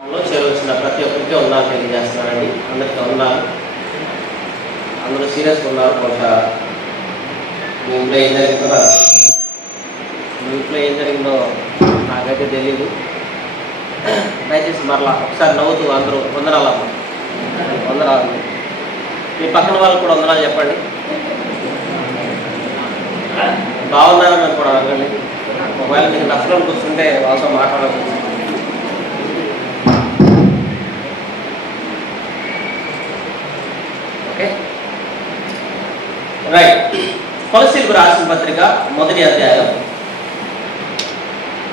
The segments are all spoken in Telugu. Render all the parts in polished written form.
చేరవచ్చిన ప్రతి ఒక్కరికి వందనాలు తెలియజేస్తున్నానండి. అందరికీ వందనాలు. అందరూ సీరియస్గా ఉన్నారు. బహుశా మీ ఇంట్లో ఏం జరిగిందో నాకైతే తెలియదు. దయచేసి మరలా ఒకసారి నవ్వుతూ అందరూ వందనాలు మీ పక్కన వాళ్ళకు కూడా వందనాలు చెప్పండి. బాగున్నారని కూడా అడగండి. మొబైల్ మీకు నచ్చడం కూర్చుంటే వాళ్ళతో మాట్లాడాల్సి వస్తుంది. Okay right. కొలస్సీలకు రాసిన పత్రిక 1వ అధ్యాయం.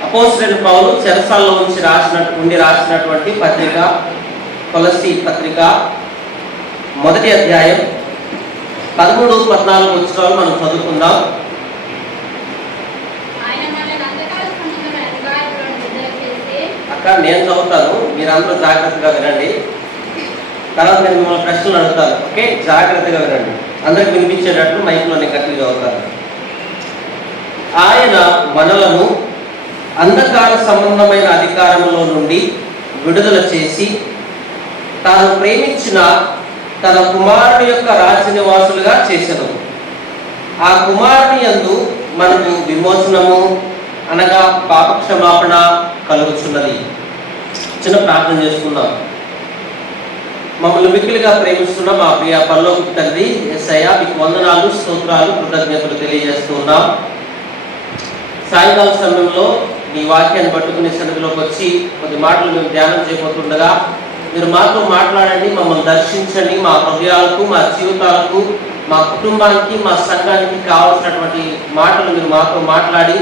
అపోస్తలుడైన పౌలు చెరసాలలో ఉండి రాసినటువంటి పత్రిక కొలస్సీ పత్రిక 1వ అధ్యాయం 13-14 వచనాలు మనం చదువుకుందాం. అక్క నేను చదువుతాను, మీరందరూ జాగ్రత్తగా వినండి. తర్వాత నేను మిమ్మల్ని ప్రశ్నలు అడుగుతాను. ఓకే, జాగ్రత్తగా వినండి. అందరికి వినిపించేటట్లు మైక్లో నేను గట్టిగా చదువుతాను. ఆయన మనలను అంధకార సంబంధమైన అధికారంలో నుండి విడుదల చేసి తాను ప్రేమించిన తన కుమారుని యొక్క రాజ్య నివాసులుగా చేసెను. ఆ కుమారుని యందు మనకు విమోచనము అనగా పాపక్షమాపణ కలుగుచున్నది. చిన్న ప్రార్థన చేసుకుందాం. మమ్మల్ని మిక్కిలిగా ప్రేమిస్తున్న మా ప్రియ పరలోక తండ్రి యేసయ్య, మీకు వందనాలు, స్తోత్రాలు, కృతజ్ఞతలు తెలియజేస్తూ ఉన్నాం. సాయంకాల సమయంలో మీ వాక్యాన్ని పట్టుకుని సన్నిధిలోకి వచ్చి కొద్ది మాటలు మేము ధ్యానం చేయబోతుండగా మీరు మాతో మాట్లాడండి, మమ్మల్ని దర్శించండి. మా హృదయాలకు, మా జీవితాలకు, మా కుటుంబానికి, మా సంఘానికి కావాల్సినటువంటి మాటలు మీరు మాతో మాట్లాడి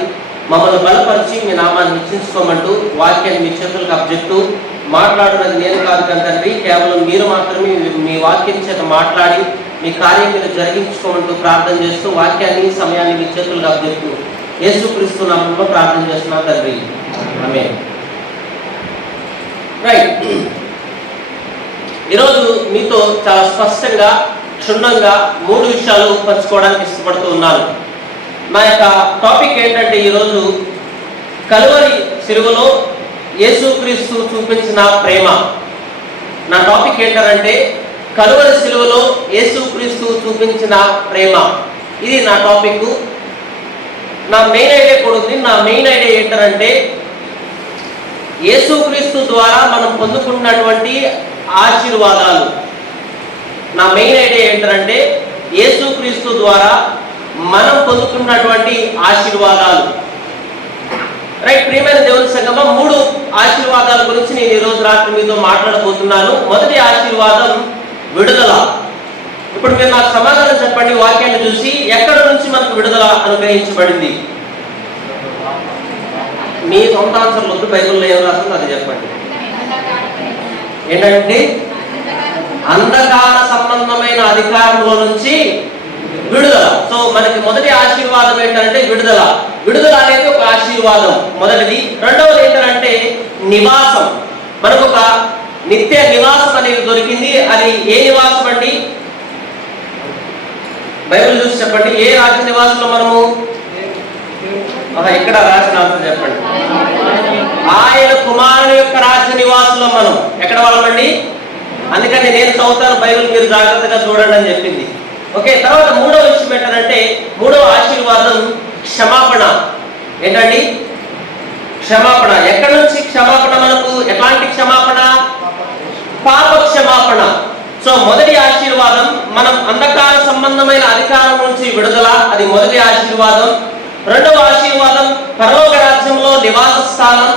మమ్మల్ని బలపరిచి మీ నామాన్ని హెచ్చించుకోమంటూ వాక్యాన్ని మీ చేతులకు అప్పచెప్తూ మాట్లాడున్నది నేను కాదు తండ్రి, కేవలం మీరు మాత్రమే మీ వాక్యం చేత మాట్లాడి మీ కార్యం మీద జరిగించుకోమంటూ ప్రార్థన చేస్తూ వాక్యాన్ని సమయాన్ని మీ చేతులకు అప్పచెప్తూ యేసుక్రీస్తు నామములో ప్రార్థన చేస్తున్నాం తండ్రి, ఆమేన్. రైట్. ఈరోజు మీతో చాలా స్పష్టంగా క్షుణ్ణంగా 3 విషయాలు పంచుకోవడానికి ఇష్టపడుతూ ఉన్నాను. నా యొక్క టాపిక్ ఏంటంటే ఈరోజు కలువరి సిలువలో యేసుక్రీస్తు చూపించిన ప్రేమ. నా టాపిక్ ఏంటంటే కలువరి సిలువలో యేసుక్రీస్తు చూపించిన ప్రేమ. ఇది నా టాపిక్. నా మెయిన్ ఐడియా కూడా ఉంది. నా మెయిన్ ఐడియా ఏంటంటే యేసుక్రీస్తు ద్వారా మనం పొందుకున్నటువంటి ఆశీర్వాదాలు. నా మెయిన్ ఐడియా ఏంటంటే యేసుక్రీస్తు ద్వారా మనం పొందుకున్నటువంటి ఆశీర్వాదాలు. రైట్. ప్రియమైన దేవుని సంగమం, 3 ఆశీర్వాదాల గురించి నేను ఈరోజు రాత్రి మీతో మాట్లాడబోతున్నాను. మొదటి ఆశీర్వాదం విడుదల. ఇప్పుడు మీరు నాకు సమాధానం చెప్పండి, వాక్యాన్ని చూసి ఎక్కడ నుంచి మనకు విడుదల అనుగ్రహించబడింది? మీ సొంత ఆన్సర్లు వద్దు, బైబిల్లో ఏం రాస్తుందో అది చెప్పండి. ఏంటంటే అంధకార సంబంధమైన అధికారంలో నుంచి విడుదల. సో మనకి మొదటి ఆశీర్వాదం ఏంటంటే విడుదల. విడుదల అనేది ఒక ఆశీర్వాదం, మొదటిది. రెండవది ఏంటంటే నివాసం. మనకు ఒక నిత్య నివాసం అనేది దొరికింది. అది ఏ నివాసం అండి? బైబిల్ చూసి చెప్పండి, ఏ రాజ్య నివాసంలో మనము? ఇక్కడ రాసిన ఆన్సర్ చెప్పండి. ఆయన కుమారుని యొక్క రాజ్య నివాసంలో మనం ఎక్కడ వాళ్ళమండి? అందుకని నేను చదువుతాను బైబిల్, మీరు జాగ్రత్తగా చూడండి అని చెప్పింది. ఓకే. తర్వాత 3వ విషయం ఏంటంటే 3వ ఆశీర్వాదం క్షమాపణ. ఏంటండి? క్షమాపణ. ఎక్కడి నుంచి క్షమాపణ మనకు? ఎట్లాంటి క్షమాపణ? పాప క్షమాపణ. సో మొదటి ఆశీర్వాదం మనం అంధకార సంబంధమైన అధికారం నుంచి విడుదల, అది మొదటి ఆశీర్వాదం. రెండవ ఆశీర్వాదం పరలోక రాజ్యంలో నివాస స్థానం.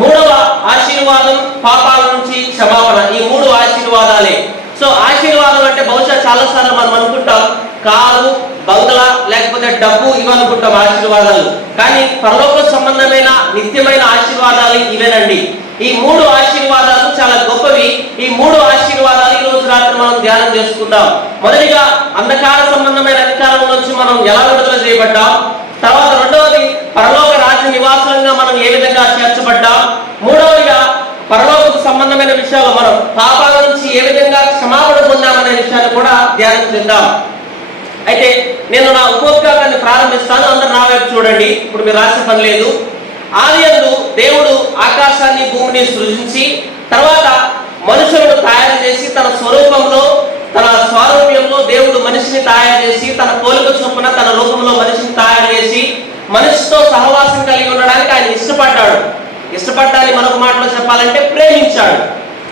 3వ ఆశీర్వాదం పాపాల నుంచి క్షమాపణ. ఈ 3 ఆశీర్వాదాలే. సో ఆశీర్వాదం అంటే బహుశా చాలాసార్లు మనం అనుకుంటాం కారు, బంగ్లా, లేకపోతే డబ్బు, ఇవి అనుకుంటాం ఆశీర్వాదాలు. కానీ పరలోక సంబంధమైన నిత్యమైన ఆశీర్వాదాలు ఇవేనండి. ఈ 3 ఆశీర్వాదాలు చాలా గొప్పవి. ఈ 3 ఆశీర్వాదాలు ఈ రోజు రాత్రి మనం ధ్యానం చేసుకుందాం. మొదటిగా అంధకార సంబంధమైన అధికారం నుంచి మనం ఎలా విడుదల చేయబడ్డాం. తర్వాత రెండవది పరలోక రాజ్య నివాసంగా మనం ఏ విధంగా చేర్చబడ్డాం. మూడవదిగా పరలోక సంబంధమైన విషయాలు మనం పాపాల నుంచి ఏ విధంగా క్షమాపణ పొందామనే విషయాలు కూడా ధ్యానం చేద్దాం. అయితే నేను నా ఉపోద్ఘాతాన్ని ప్రారంభిస్తాను. అందరూ నా వైపు చూడండి. ఇప్పుడు మీరు రాసే పని లేదు. ఆదియందు దేవుడు ఆకాశాన్ని భూమిని సృజించి తర్వాత మనుషులను తయారు చేసి తన స్వరూపంలో తన స్వారూప్యంలో దేవుడు మనిషిని తయారు చేసి తన పోలిక చొప్పున తన రూపంలో మనిషిని తయారు చేసి మనిషితో సహవాసం కలిగి ఉండడానికి ఆయన ఇష్టపడ్డాడు. ఇష్టపడ్డాన్ని మరొక మాటలో చెప్పాలంటే ప్రేమించాడు.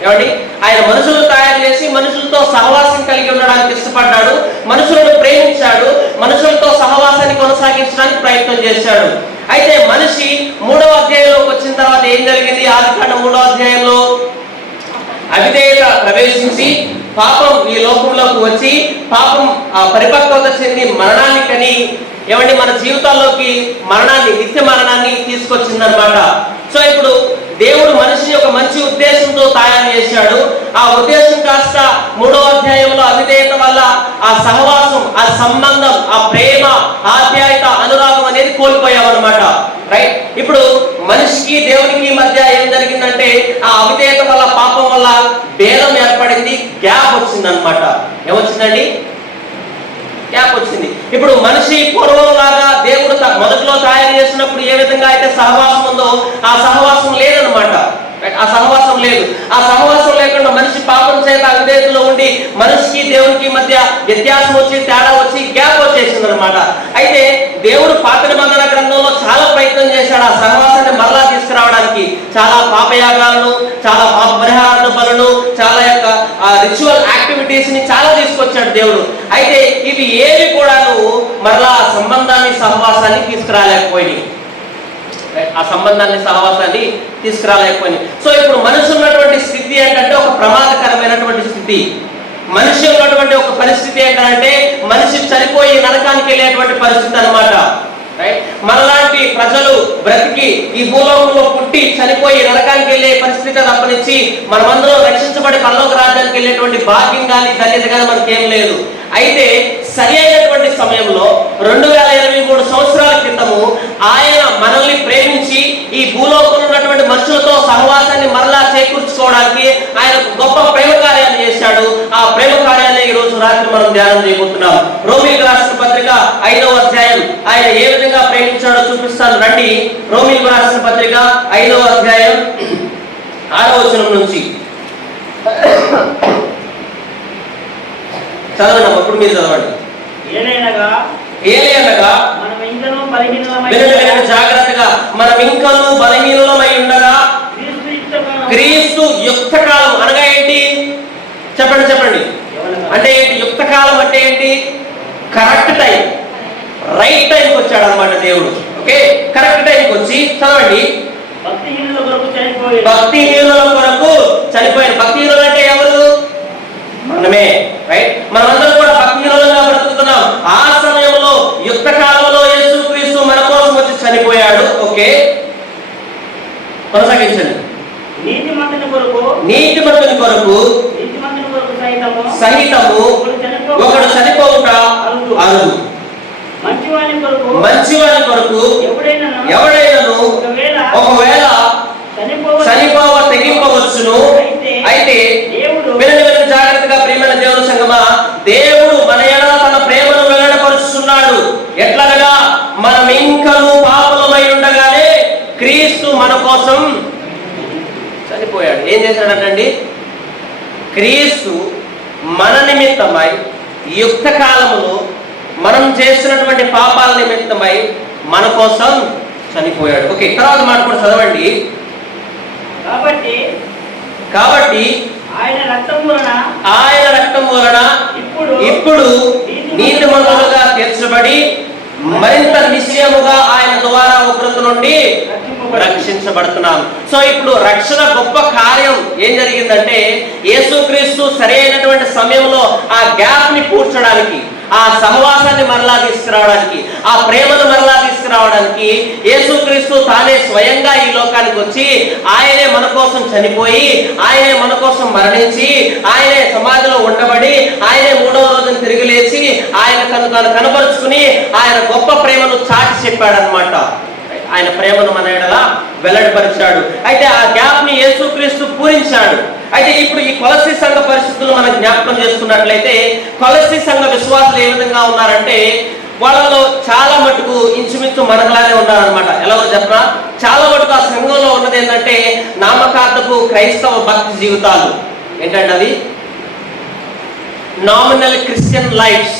ఏమండి, ఆయన మనుషులను తయారు చేసి మనుషులతో సహవాసం కలిగి ఉండడానికి ఇష్టపడ్డాడు, మనుషులను ప్రేమించాడు, మనుషులతో సహవాసాన్ని కొనసాగించడానికి ప్రయత్నం చేశాడు. అయితే మనిషి 3వ అధ్యాయంలోకి వచ్చిన తర్వాత ఏం జరిగింది? ఆదికాండం 3వ అధ్యాయంలో అవిధేయత ప్రవేశించి పాపం ఈ లోకంలోకి వచ్చి పాపం పరిపక్వత చెంది మరణాన్ని కని ఏమండి మన జీవితాల్లోకి మరణాన్ని, నిత్య మరణాన్ని తీసుకొచ్చిందనమాట. సో ఇప్పుడు దేవుడు మనిషిని ఒక మంచి ఉద్దేశంతో తయారు చేశాడు. ఆ ఉద్దేశం కాస్త 3వ అధ్యాయంలో అవిధేయత వల్ల ఆ సహవాసం, ఆ సంబంధం, ఆ ప్రేమ, ఆప్యాయత, అనురాగం అనేది కోల్పోయామన్నమాట. రైట్? ఇప్పుడు మనిషికి దేవునికి మధ్య ఏం జరిగిందంటే ఆ అవిధేయత వల్ల, పాపం వల్ల భేదం ఏర్పడింది, గ్యాప్ వచ్చిందనమాట. ఏమొచ్చిందండి? గ్యాప్ వచ్చింది. ఇప్పుడు మనిషి పూర్వంలాగా దేవుడు మొదట్లో తయారు చేసినప్పుడు ఏ విధంగా అయితే సహవాసం ఉందో ఆ సహవాసం లేదనమాట. ఆ సహవాసం లేదు. ఆ సహవాసం లేకుండా మనిషి పాపం చేత అవిధేయతలో ఉండి మనిషికి దేవునికి మధ్య వ్యత్యాసం వచ్చి, తేడా వచ్చి, గ్యాప్ వచ్చేసింది అనమాట. అయితే దేవుడు పాత నిబంధన గ్రంథంలో చాలా ప్రయత్నం చేశాడు ఆ సహవాసాన్ని మరలా తీసుకురావడానికి. చాలా పాపయాగాలను, చాలా పాప పరిహార బలులను, చాలా యొక్క రిచువల్ యాక్టివిటీస్ ని చాలా తీసుకొచ్చాడు దేవుడు. అయితే ఇవి ఏవి కూడాను మరలా ఆ సంబంధాన్ని, సహవాసాన్ని తీసుకురాలేకపోయినాయి. ఆ సంబంధాన్ని, సహవాసాన్ని తీసుకురాలేకపోయింది. సో ఇప్పుడు మనిషి ఉన్నటువంటి స్థితి ఏంటంటే ఒక ప్రమాదకరమైనటువంటి స్థితి. మనిషి ఉన్నటువంటి ఒక పరిస్థితి ఏంటంటే మనిషి చనిపోయి నరకానికి వెళ్ళేటువంటి పరిస్థితి అనమాట. రైట్? మనలాంటి ప్రజలు బ్రతికి ఈ భూలోకంలో పుట్టి చనిపోయి నరకానికి వెళ్ళే పరిస్థితి తప్పనిచ్చి మనమందరం రక్షించబడి పరలోక రాజ్యానికి వెళ్ళేటువంటి భాగ్యం కానీ, ధన్యత కానీ మనకేం లేదు. అయితే సరి అయినటువంటి సమయంలో 2023 సంవత్సరాల క్రితము ఆయన మనల్ని ప్రేమించి ఈ భూలోకంలో ఉన్నటువంటి మనుషులతో సహవాసాన్ని మరలా చేకూర్చుకోవడానికి ఆయన గొప్ప ప్రేమ కార్యాన్ని చేశాడు. ఆ ప్రేమ కార్యాన్ని ఈ రోజు రాత్రి మనం ధ్యానం చేయబోతున్నాం. రోమీయులకు రాసిన పత్రిక 5వ అధ్యాయం ఆయన ఏ విధంగా ప్రేమించాడో చూపిస్తాను రండి. రోమీయులకు రాసిన పత్రిక 5వ అధ్యాయం 6వ వచనం నుంచి చదవండి. అప్పుడు మీరు చదవండి. ఏలయనగా జాగ్రత్తగా మనం ఇంకనూ బలహీనులమై ఉండగా క్రీస్తు యుక్త కాలం అనగా ఏంటి? చెప్పండి. అంటే ఏంటి యుక్త కాలం? అంటే ఏంటి? కరెక్ట్ టైం, రైట్ టైంకి వచ్చాడు అనమాట దేవుడు. ఓకే, కరెక్ట్ టైంకి వచ్చి చదవండి. భక్తిహీనుల కొరకు చనిపోయాడు. భక్తిహీనులు అంటే ఎవరు? మనమే. రైట్? మనమందరం కూడా భక్తిహీనులుగా బ్రతుకుతున్నాం. ఆ సమయంలో యుక్త కాలంలో యేసుక్రీస్తు మన కోసం వచ్చి చనిపోయాడు. ఓకే, కొనసాగించండి. నీతిమంతుని కొరకు సహితము ఒకడు చనిపోవుట అరుదు. మంచివాని కొరకు ఎవడైనను ఒకవేళ చనిపోవ తెగింపవచ్చును. అయితే వినని జాగ్రత్తగా ప్రియమైన దేవుని సంగమా, దేవుడు మన ఎడల తన ప్రేమను వెల్లడపరుస్తున్నాడు. ఎట్లనగా మనం ఇంకనూ పాపులమై ఉండగానే క్రీస్తు మన కోసం చనిపోయాడు. ఏం చేశాడంటండి? క్రీస్తు మన నిమిత్తమై యుక్త కాలములో మనం చేస్తున్నటువంటి పాపాల నిమిత్తమై మన కోసం చనిపోయాడు. ఓకే, తర్వాత మాట కూడా చదవండి. కాబట్టి ఆయన రక్తం వలన ఇప్పుడు నీతిమంతులుగా తీర్చబడి మరింత నిశ్చయముగా ఆయన ద్వారా ఉగ్రత నుండి రక్షించబడుతున్నాం. సో ఇప్పుడు రక్షణ గొప్ప కార్యం ఏం జరిగిందంటే యేసుక్రీస్తు సరైనటువంటి సమయంలో ఆ గ్యాప్ ని పూడ్చడానికి, ఆ సహవాసాన్ని మరలా తీసుకురావడానికి, ఆ ప్రేమను మరలా తీసుకురావడానికి యేసుక్రీస్తు తానే స్వయంగా ఈ లోకానికి వచ్చి ఆయనే మన కోసం చనిపోయి, ఆయనే మన కోసం మరణించి, ఆయనే సమాధిలో ఉండబడి, ఆయనే 3వ రోజున తిరిగి లేచి ఆయన తను కనబరుచుకుని ఆయన గొప్ప ప్రేమను చాటి చెప్పాడనమాట. ఆయన ప్రేమను మన ఎడల వెల్లడిపరిచాడు. అయితే ఆ గ్యాప్ ని యేసుక్రీస్తు పూరించాడు. అయితే ఇప్పుడు ఈ కొలస్సీ సంఘ పరిస్థితులు మనం జ్ఞాపకం చేసుకున్నట్లయితే కొలస్సీ సంఘ విశ్వాసులు ఏ విధంగా ఉన్నారంటే వాళ్ళలో చాలా మటుకు ఇంచుమించు మనకులానే ఉన్నారనమాట. ఎలాగో చెప్పరా, చాలా మటుకు ఆ సంఘంలో ఉన్నది ఏంటంటే నామకార్థపు క్రైస్తవ భక్తి జీవితాలు ఏంటంటే అవి నామినల్ క్రిస్టియన్ లైఫ్స్.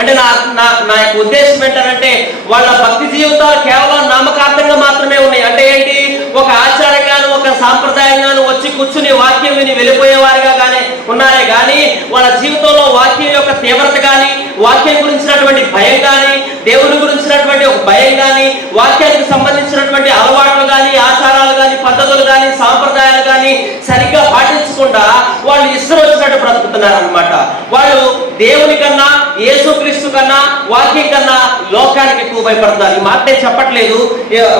అంటే నా యొక్క ఉద్దేశం ఏంటంటే వాళ్ళ భక్తి జీవితాలు కేవలం నామకార్థంగా మాత్రమే ఉన్నాయి. అంటే ఏంటి, ఒక ఆచారంగాను ఒక సాంప్రదాయంగాను వచ్చి కూర్చుని వాక్యం విని వెళ్ళిపోయేవారుగా కానీ ఉన్నారే కానీ వాళ్ళ జీవితంలో వాక్యం యొక్క తీవ్రత కానీ, వాక్యం గురించినటువంటి భయం కానీ, దేవుని గురించినటువంటి ఒక భయం కానీ, వాక్యానికి సంబంధించినటువంటి అలవాట్లు కానీ, ఆచారాలు కానీ, పద్ధతులు కానీ, సాంప్రదాయాలు కానీ సరిగ్గా పాటించకుండా వాళ్ళు ఇష్టం వచ్చినట్టు బ్రతుకుతున్నారు అనమాట. వాళ్ళు దేవుని కన్నా, యేసుక్రీస్తు కన్నా, వాక్యం కన్నా లోకానికి ఎక్కువ భయపడుతున్నారు. ఈ మాట నేను చెప్పట్లేదు,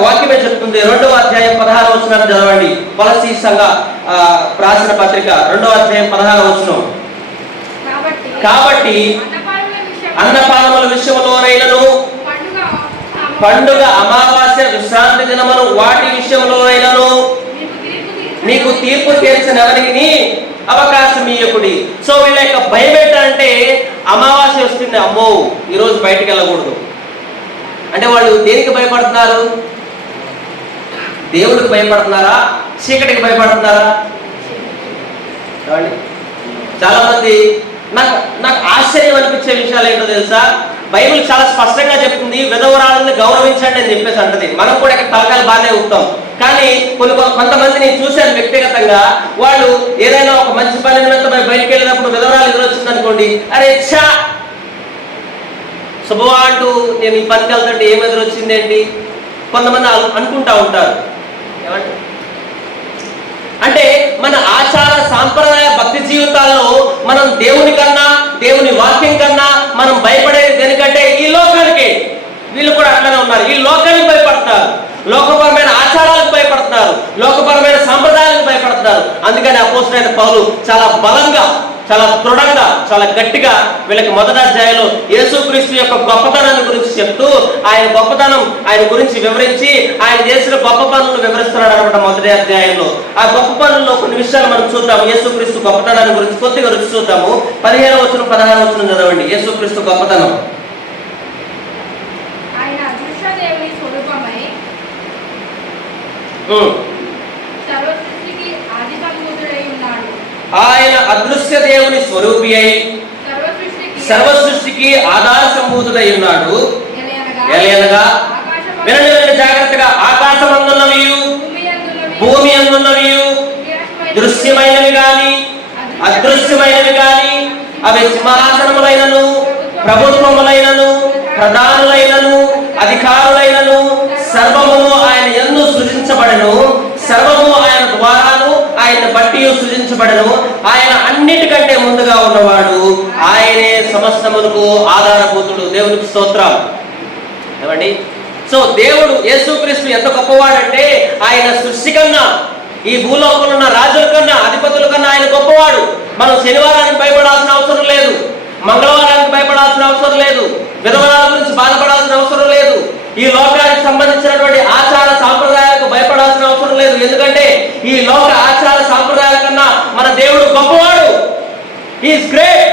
వాక్యమే చెప్తుంది. 2వ అధ్యాయం 16వ వచనాన్ని చదవండి. కొలస్సీ సంఘ రాసిన పత్రిక 2వ అధ్యాయం 16వ వచనం. కాబట్టి అన్నపానముల విషయంలోనైనను, పండుగ, అమావాస్య, విశ్రాంతి దినములు వాటి విషయంలోనైనను మీకు తీర్పు తీర్చిన ఎవరికి అవకాశం ఇయ్యకుడి. సో వీళ్ళ యొక్క భయం ఏంటంటే, అమావాస్య వస్తుంది, అమ్మో ఈరోజు బయటికి వెళ్ళకూడదు అంటే వాళ్ళు దేనికి భయపడుతున్నారు? దేవుడికి భయపడుతున్నారా, చీకటికి భయపడుతున్నారా? చాలా మంది నాకు ఆశ్చర్యం అనిపించే విషయాలు ఏంటో తెలుసా? బైబిల్ చాలా స్పష్టంగా చెప్తుంది, విధవరాలను గౌరవించండి అని చెప్పేసి అంటది. మనం కూడా ఇక్కడ తలకాలు బాగానే ఉంటాం, కానీ కొంతమంది నేను చూశాను వ్యక్తిగతంగా, వాళ్ళు ఏదైనా ఒక మంచి పని నిమిత్తం బయటికి వెళ్ళినప్పుడు విధవరాలు ఎదురొచ్చింది అనుకోండి, అరే ఛా శుభవా అంటూ నేను ఈ పనికి వెళ్తుంటే ఏం ఎదురొచ్చింది ఏంటి కొంతమంది అనుకుంటా ఉంటారు. ఏమంటే అంటే మన ఆచార సాంప్రదాయ భక్తి జీవితాల్లో మనం దేవుని కన్నా, దేవుని వాక్యం కన్నా మనం భయపడేది దేనికంటే ఈ లోకానికి. వీళ్ళు కూడా అట్లనే ఉన్నారు, ఈ లోకానికి భయపడతారు, లోకపరమైన ఆచారాలకు భయపడుతున్నారు, లోకపరమైన సాంప్రదాయాలకు భయపడుతున్నారు. అందుకని అపోస్తలుడైన పౌలు చాలా బలంగా, చాలా దృఢంగా, చాలా గట్టిగా వీళ్ళకి 1వ అధ్యాయంలో యేసుక్రీస్తు యొక్క గొప్పతనాన్ని గురించి చెప్తూ, ఆయన గొప్పతనం ఆయన గురించి వివరించి, ఆయన చేసిన గొప్ప పనులను వివరిస్తున్నాడు అనమాట 1వ అధ్యాయంలో. ఆ గొప్ప పనుల్లో కొన్ని విషయాలు మనం చూద్దాము. యేసుక్రీస్తు గొప్పతనాన్ని గురించి కొద్దిగా రుచి చూద్దాము. 15వ వచనం 16వ వచనం చదవండి. యేసుక్రీస్తు గొప్పతనం. ఆయన అదృశ్య దేవుని స్వరూపి అయి సర్వ సృష్టికి ఆధార సంభూతుడై ఉన్నాడు. ఎలయనగా వినండి జాగ్రత్తగా, ఆకాశమందున్నవి, భూమి అందున్నవి, దృశ్యమైనవి గాని అదృశ్యమైనవి గాని, అవి సింహాసనములైనను, ప్రభుత్వములైనను, ప్రధానులైనను, అధికారులైనను సర్వము ఆయన యందు సృజించబడెను. సర్వము ఆయన ద్వారాను ఆయన బట్టి సృజించబడెను. ఆయన అన్నిటికంటే ముందుగా ఉన్నవాడు, ఆయనే సమస్తములకు ఆధారభూతుడు. దేవునికి స్తోత్రం. ఏమండి, సో దేవుడు యేసుక్రీస్తు ఎంత గొప్పవాడంటే, ఆయన సృష్టి కన్నా, ఈ భూలోకంలో ఉన్న రాజుల కన్నా, అధిపతుల కన్నా ఆయన గొప్పవాడు. మనం శనివారానికి భయపడాల్సిన అవసరం లేదు, మంగళవారానికి భయపడాల్సిన అవసరం లేదు, విధవరాల గురించి బాధపడాల్సిన అవసరం లేదు, ఈ లోకానికి సంబంధించినటువంటి ఆచార సాంప్రదాయాలకు భయపడాల్సిన అవసరం లేదు. ఎందుకంటే ఈ లోక ఆచార సాంప్రదాయాల కన్నా మన దేవుడు గొప్పవాడు. Is great.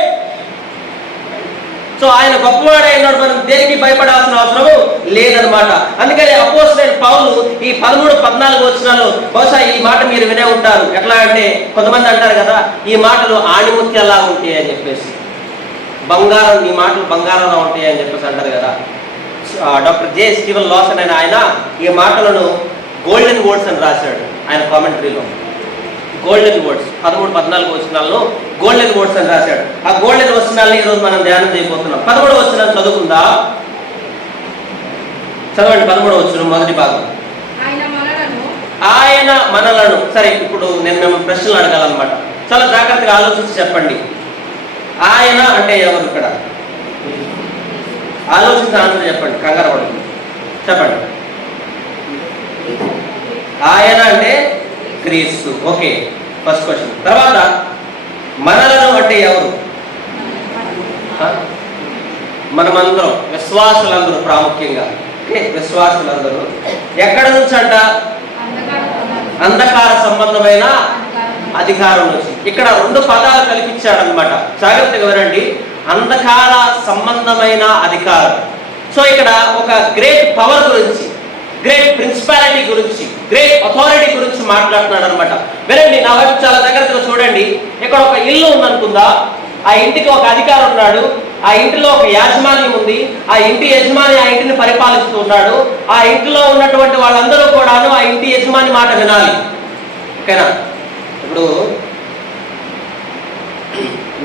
సో ఆయన గొప్పవాడు అయినాడు, మనం దేనికి భయపడాల్సిన అవసరం లేదనమాట. అందుకని అపోస్తలుడైన పౌలు ఈ 13-14 వచనాలు బహుశా ఈ మాట మీరు వినే ఉంటారు. ఎట్లా అంటే, కొంతమంది అంటారు కదా, ఈ మాటలు ఆణిముత్యాలా ఉంటాయి అని చెప్పేసి, బంగారం, ఈ మాటలు బంగారంలా ఉంటాయి అని చెప్పేసి అంటారు కదా. డాక్టర్ జే స్టీవెన్ లాసన్ అనే ఆయన ఈ మాటలను గోల్డెన్ వర్డ్స్ అని రాశాడు ఆయన కామెంటరీలో. గోల్డెన్ వర్డ్స్ 13-14 వచనాలను గోల్డెన్ వర్డ్స్ అని రాశాడు. ఆ గోల్డెన్ వచనాలను ఈరోజు మనం ధ్యానం చేయబోతున్నాం. 13వ వచనం చదువుకుందా? చదవండి. 13వ వచనం మొదటి భాగం. ఆయన మనలను. సరే, ఇప్పుడు నేను మిమ్మల్ని ప్రశ్నలు అడగాలన్నమాట. చాలా జాగ్రత్తగా ఆలోచించి చెప్పండి. ఆయన అంటే ఎవరు? ఇక్కడ ఆలోచించి ఆన్సర్ చెప్పండి, కంగారు పడుతుంది. చెప్పండి. ఆయన అంటే క్రీస్తు. Okay, first question. తర్వాత మనలను అంటే ఎవరు? మనమందరం, విశ్వాసులందరూ ప్రాముఖ్యంగా. ఓకే, విశ్వాసులందరూ. ఎక్కడ నుంచి అంట? అంధకార సంబంధమైన అధికారం నుంచి. ఇక్కడ 2 పదాలు కల్పించాడు అనమాట. జాగ్రత్తగా వినండి. అంధకార సంబంధమైన అధికారం. సో ఇక్కడ ఒక గ్రేట్ పవర్ గురించి, గ్రేట్ ప్రిన్సిపాలిటీ గురించి, గ్రేట్ అథారిటీ గురించి మాట్లాడుతున్నాడు అనమాట. వినండి, నా వైపు చాలా జాగ్రత్తగా చూడండి. ఇక్కడ ఒక ఇల్లు ఉందనుకుందా, ఆ ఇంటికి ఒక అధికారి ఉన్నాడు, ఆ ఇంటిలో ఒక యాజమాన్యం ఉంది, ఆ ఇంటి యజమాని ఆ ఇంటిని పరిపాలిస్తూ ఉన్నాడు. ఆ ఇంటిలో ఉన్నటువంటి వాళ్ళందరూ కూడాను ఆ ఇంటి యజమాని మాట వినాలి. ఓకేనా? ఇప్పుడు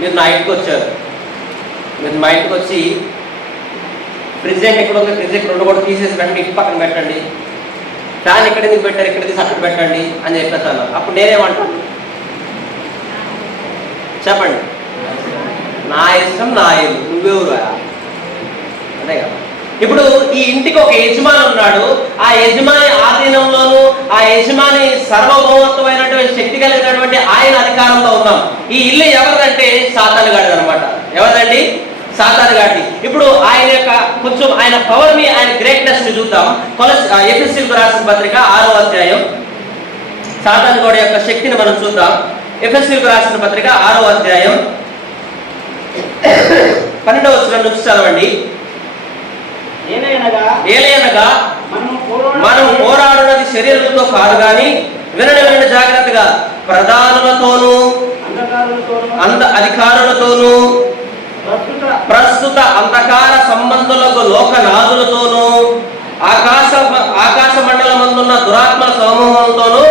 మీరు నా ఇంటికి వచ్చారు, మీరు మా ఇంటికి వచ్చి ఫ్రిడ్జ్ ఎక్కడ ఉంది, ఫ్రిడ్జ్ ఎక్కడ ఉండకూడదు, తీసేసి పెట్టండి, ఇంటి పక్కన పెట్టండి, ఫ్యాన్ ఇక్కడ ఎందుకు పెట్టారు, ఇక్కడ తీసి అక్కడ పెట్టండి అని చెప్పేస్తాను. అప్పుడు నేనేమంటాను చెప్పండి? నా ఇష్టం, నా ఇల్లు, నువ్వెవరు? అంతే కదా. ఇప్పుడు ఈ ఇంటికి ఒక యజమాని ఉన్నాడు, ఆ యజమాని ఆధీనంలోను, ఆ యజమాని సర్వభౌమత్వమైనటువంటి శక్తి కలిగినటువంటి ఆయన అధికారంలో ఉన్నాం. ఈ ఇల్లు ఎవరిదంటే సాతాను గాడిది అనమాట. ఎవరిదండి? సాతాను గాడిది. ఇప్పుడు ఆయన యొక్క కొంచెం ఆయన పవర్ ని, ఆయన గ్రేట్నెస్ ని చూద్దాం. ఎఫెసీయులకు రాసిన పత్రిక 6వ అధ్యాయం, సాతాను గాడి యొక్క శక్తిని మనం చూద్దాం. ఎఫెసీయులకు రాసిన పత్రిక 6వ అధ్యాయం 12వ వచనం నుంచి చదవండి. ఏలయనగా మనం పోరాడున్నది శరీరంతో కాదు గాని, వినండి జాగ్రత్తగా, ప్రధానులతోనూ అధికారులతోనూ ప్రస్తుత అంధకార సంబంధులకు లోకనాథులతోనూ ఆకాశ మండలమందున్న దురాత్మల సమూహంతోనూ